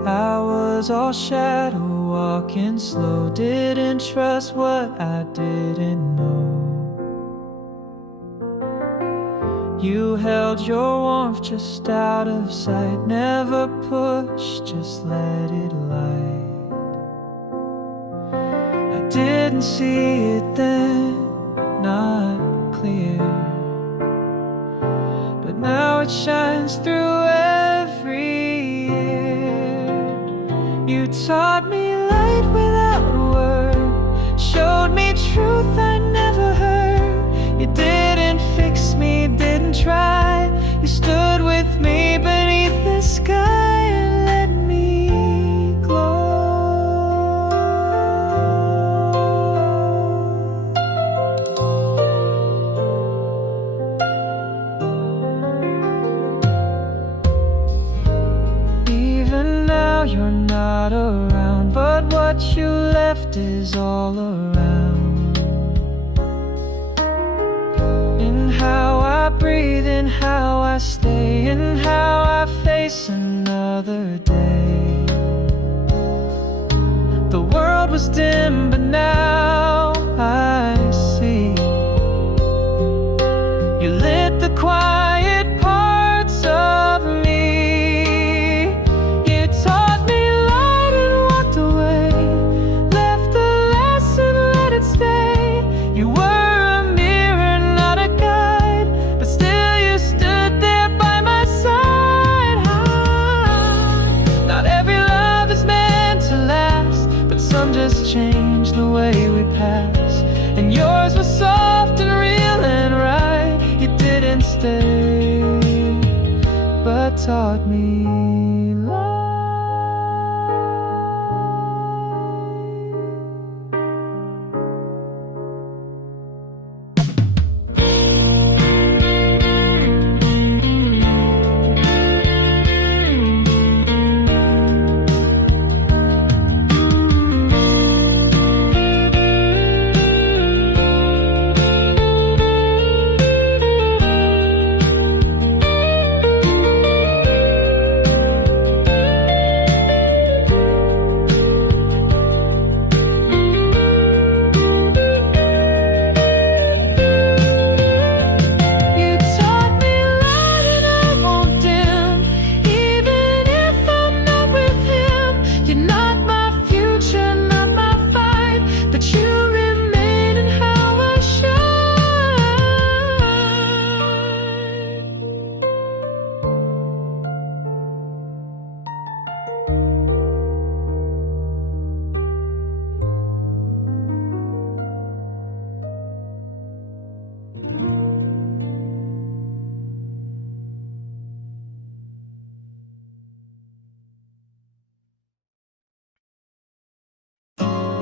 I was all shadow, walking slow, didn't trust what I didn't know. You held your warmth just out of sight, never pushed, just let it light. I didn't see it then, not clear, but now it shines through every year. You taught me light without a word, showed me truth I never heard. You didn't fix me, didn't try. You stood with me beneath the sky and let me glow. Even now you're not around, but what you left is all around. In how I breathe, in how I stay, in how I face another day. The world was dim, but now I see. You lit the quiet parts of me. You taught me light and walked away, left the lesson, let it stay. You were a mirror, not a guide, but still you stood there by my side. Not every love is meant to last, but some just change the way we pass. And yours was soft and real and right. You didn't stay, but taught me life.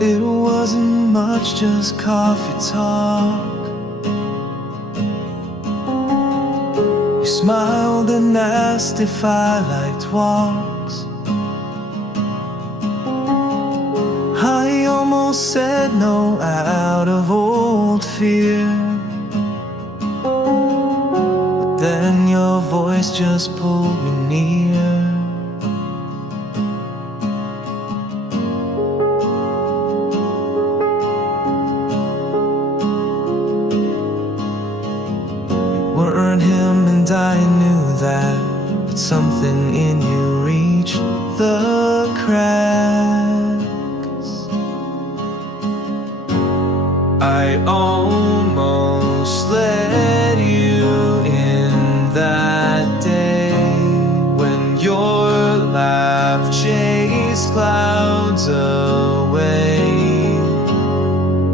It wasn't much, just coffee talk. You smiled and asked if I liked walks. almost said no out of old fear, but then your voice just pulled me near. You weren't him and I knew that, but something in you reached the cracks. I almost let you in that day when your laugh chased clouds away.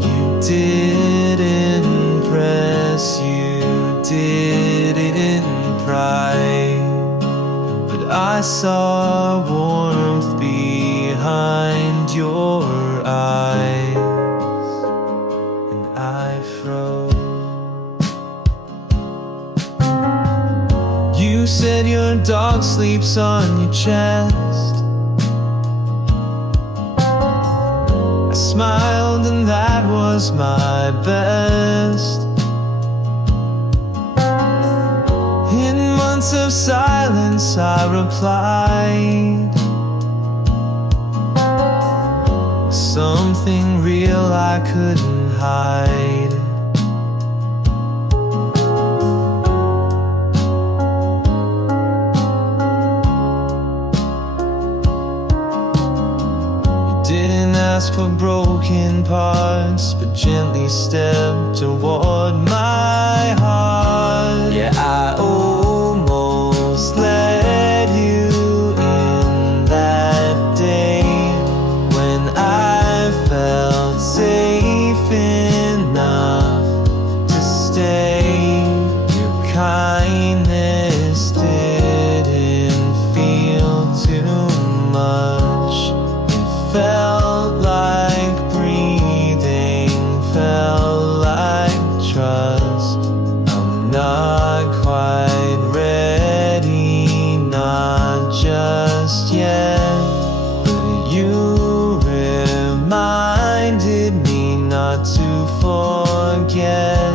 You didn't press, you didn't pry, but I saw warmth behind your eyes, and I froze. You said your dog sleeps on your chest. I smiled and that was my best. In months of silence I replied, something real I couldn't hide. You didn't ask for broken parts, but gently stepped toward my heart. Yeah, I almost let you in that day when I felt safe enough to stay. Your kindness didn't feel too much. It felt like breathing, felt like trust. I'm not quite ready, not just yet, but you reminded me not to forget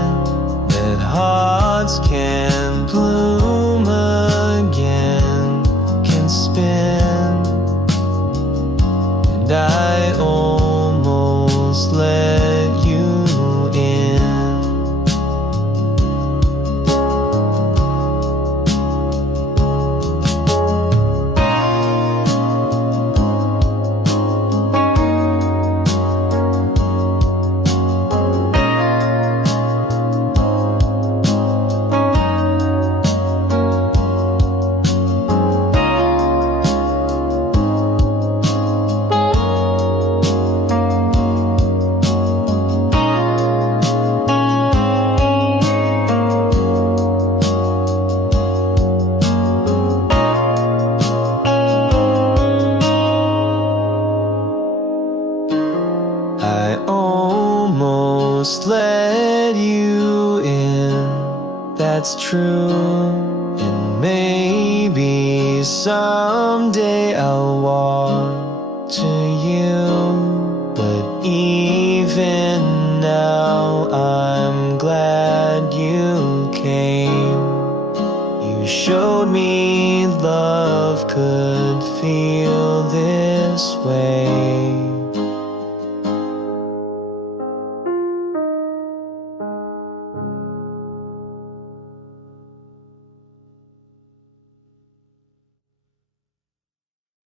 that hearts can bloom again, can spin, and I almost let you in. I almost let you in, that's true. And maybe someday I'll walk to you, but even now I'm glad you came. You showed me love could feel this way.